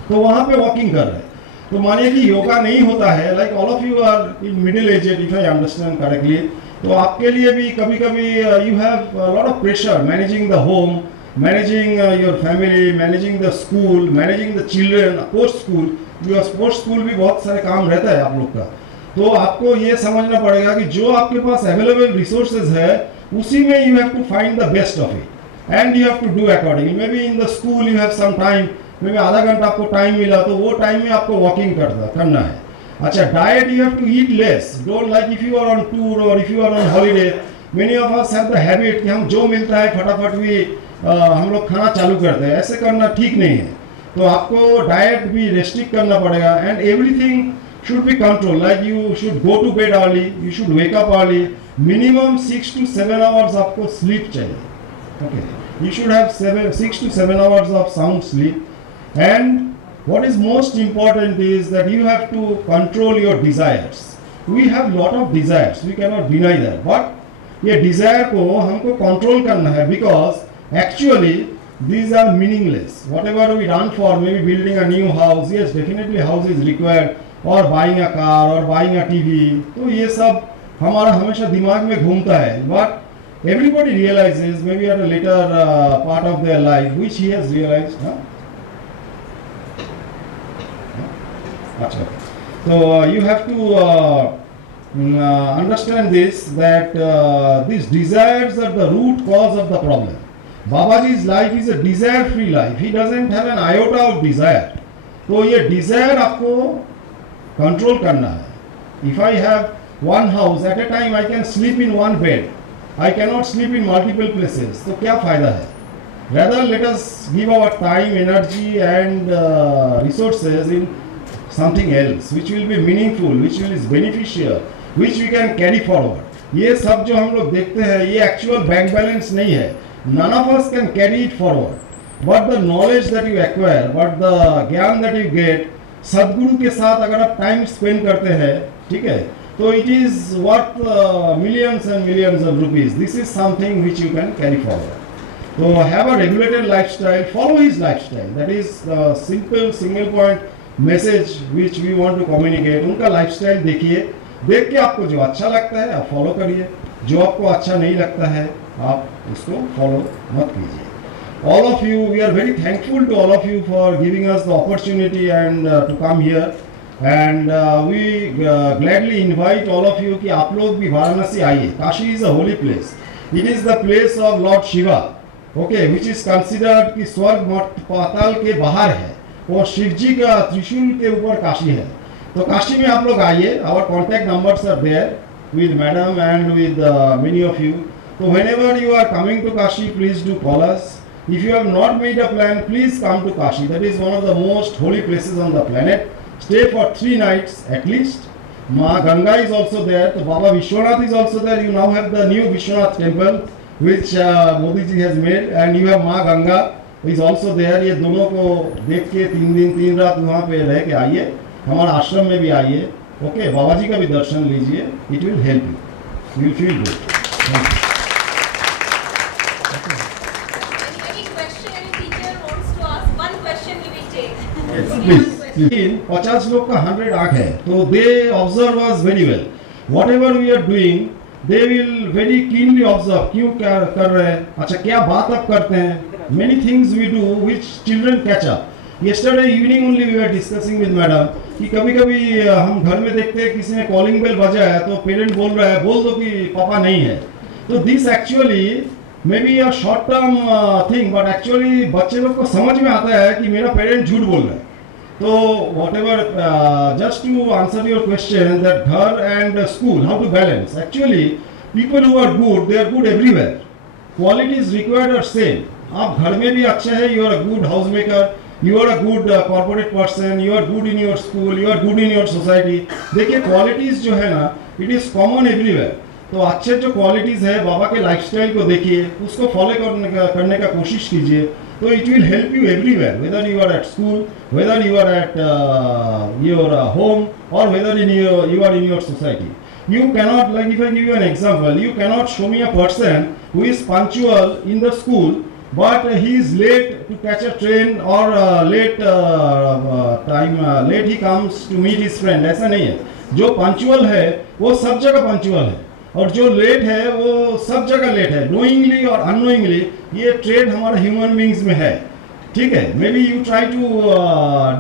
तो वहाँ पे वॉकिंग कर रहे हैं। तो मानिए कि योगा नहीं होता है, like all of you are in middle aged if I understand correctly, तो आपके लिए भी कभी कभी you have lot of pressure managing the home, managing your family, managing the school, managing the children, post school, because post school भी बहुत सारे काम रहता है आप लोग का। तो आपको ये समझना पड़ेगा कि जो आपके पास अवेलेबल रिसोर्सेज है उसी में you have to find the best of it and you have to do accordingly. Maybe in the school you have some time, maybe आधा घंटा आपको टाइम मिला तो वो टाइम में आपको वॉकिंग करना है। अच्छा, diet you have to eat less, don't like if you are on tour और if you are on holiday, many of us have the habit कि हम जो मिलता है फटाफट भी हम लोग खाना चालू करते हैं, ऐसे करना ठीक नहीं है। तो आपको डाइट भी रेस्ट्रिक्ट करना पड़ेगा and everything should be controlled, like you should go to bed early, you should wake up early, minimum 6 to 7 hours आपको sleep चाहिए, okay, you should have 6 to 7 hours of sound sleep, and what is most important is that you have to control your desires. We have lot of desires, we cannot deny that, but ये desire को हमको control करना है, because actually these are meaningless. Whatever we run for, maybe building a new house, yes definitely house is required, और buying a car और buying a TV, तो ये सब हमारा हमेशा दिमाग में घूमता है, but everybody realizes may be at a later part of their life which he has realized. अच्छा, तो you have to understand this that this desires are the root cause of the problem. Babaji's life is a desire free life, he doesn't have an iota of desire. तो ये Dzire आपको control करना है। If I have one house at a time I can sleep in one bed, I cannot sleep in multiple places, तो क्या फायदा है? Rather let us give our time, energy and resources in something else which will be meaningful, which will is beneficial, which we can carry forward. ये सब जो हम लोग देखते हैं ये एक्चुअल बैंक बैलेंस नहीं है, none of us can carry it forward, but the knowledge that you acquire, but the gyan that you get, Sadhguru के साथ अगर आप टाइम स्पेंड करते हैं, ठीक है, तो it is worth millions and millions of rupees. This is something which you can carry forward. तो have a regulated lifestyle, follow his lifestyle, that is simple single point message which we want to communicate. उनका lifestyle देखिए, देख के आपको जो अच्छा लगता है आप फॉलो करिए, जो आपको अच्छा नहीं लगता है आप उसको फॉलो मत कीजिए। All of you, we are very thankful to all of you for giving us the opportunity and to come here. and we gladly invite all of you कि आप लोग भी वाराणसी आइए. Kashi is a holy place. It is the place of Lord Shiva, okay, which is considered कि स्वर्ग पाताल के बाहर है और शिव जी का त्रिशूल के ऊपर काशी है. तो काशी में आप लोग आइए. Our contact numbers are there with madam and with many of you. So whenever you are coming to Kashi, please do call us. If you have not made a plan, please come to Kashi. That is one of the most holy places on the planet. Stay for 3 nights at least. Ma Ganga is also there. So Baba Vishwanath is also there. You now have the new Vishwanath temple which Modi ji has made, and you have Ma Ganga is also there. ये दोनों को देख के 3 दिन 3 रात वहाँ पे रह के आइए. हमारा आश्रम में भी आइए. Okay, बाबा जी का भी दर्शन लीजिए. It will help you. You will feel good. Thank you. Please. 50 लोग का 100 आंख है, तो they observe us very well. Whatever we are doing, they will very keenly observe. क्यों क्या कर रहे हैं? अच्छा क्या बात आप करते हैं? Many things we do which children catch up. Yesterday evening only we were discussing with madam कि कभी-कभी हम घर में देखते हैं किसी ने कॉलिंग बेल बजा है तो पेरेंट बोल रहा है बोल दो कि पापा नहीं है. तो this actually maybe a short term thing, but actually बच्चे लोग को समझ में आता है कि मेरा पेरेंट झूठ बोल रहा है. तो whatever, just to answer your question that घर and school, how to balance. Actually, people who are good, they are good everywhere. Qualities required are same. आप घर में भी अच्छे हैं, you are a good housemaker, you are a good corporate person, you are good in your school, you are good in your society. देखिए qualities जो है ना, it is common everywhere. तो अच्छे जो क्वालिटीज़ है बाबा के लाइफस्टाइल को देखिए, उसको फॉलो करने का कोशिश कीजिए. So it will help you everywhere, whether you are at school, whether you are at your home, or whether you are in your society. You cannot, like if I give you an example, you cannot show me a person who is punctual in the school, but he is late to catch a train or late he comes to meet his friend. ऐसा नहीं है. जो punctual है, वो सब जगह punctual है. और जो लेट है वो सब जगह लेट है. नोइंगली और अननोइंगली ये ट्रेड हमारे ह्यूमन बींग्स में है. ठीक है, maybe you try to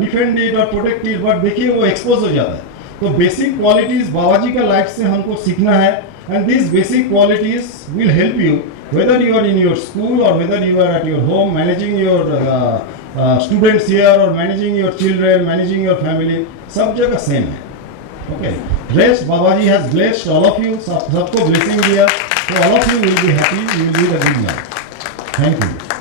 defend it और प्रोटेक्ट इट, बट देखिए वो एक्सपोज हो जाता है. तो बेसिक क्वालिटीज बाबा जी का लाइफ से हमको सीखना है, and this basic qualities will help you whether you are in your school और whether you are at your home, managing your students here और managing your children, managing your family. सब जगह same है. Okay, rest Babaji has blessed all of you. सबको blessing दिया, so all of you will be happy. You will lead a good life. Thank you.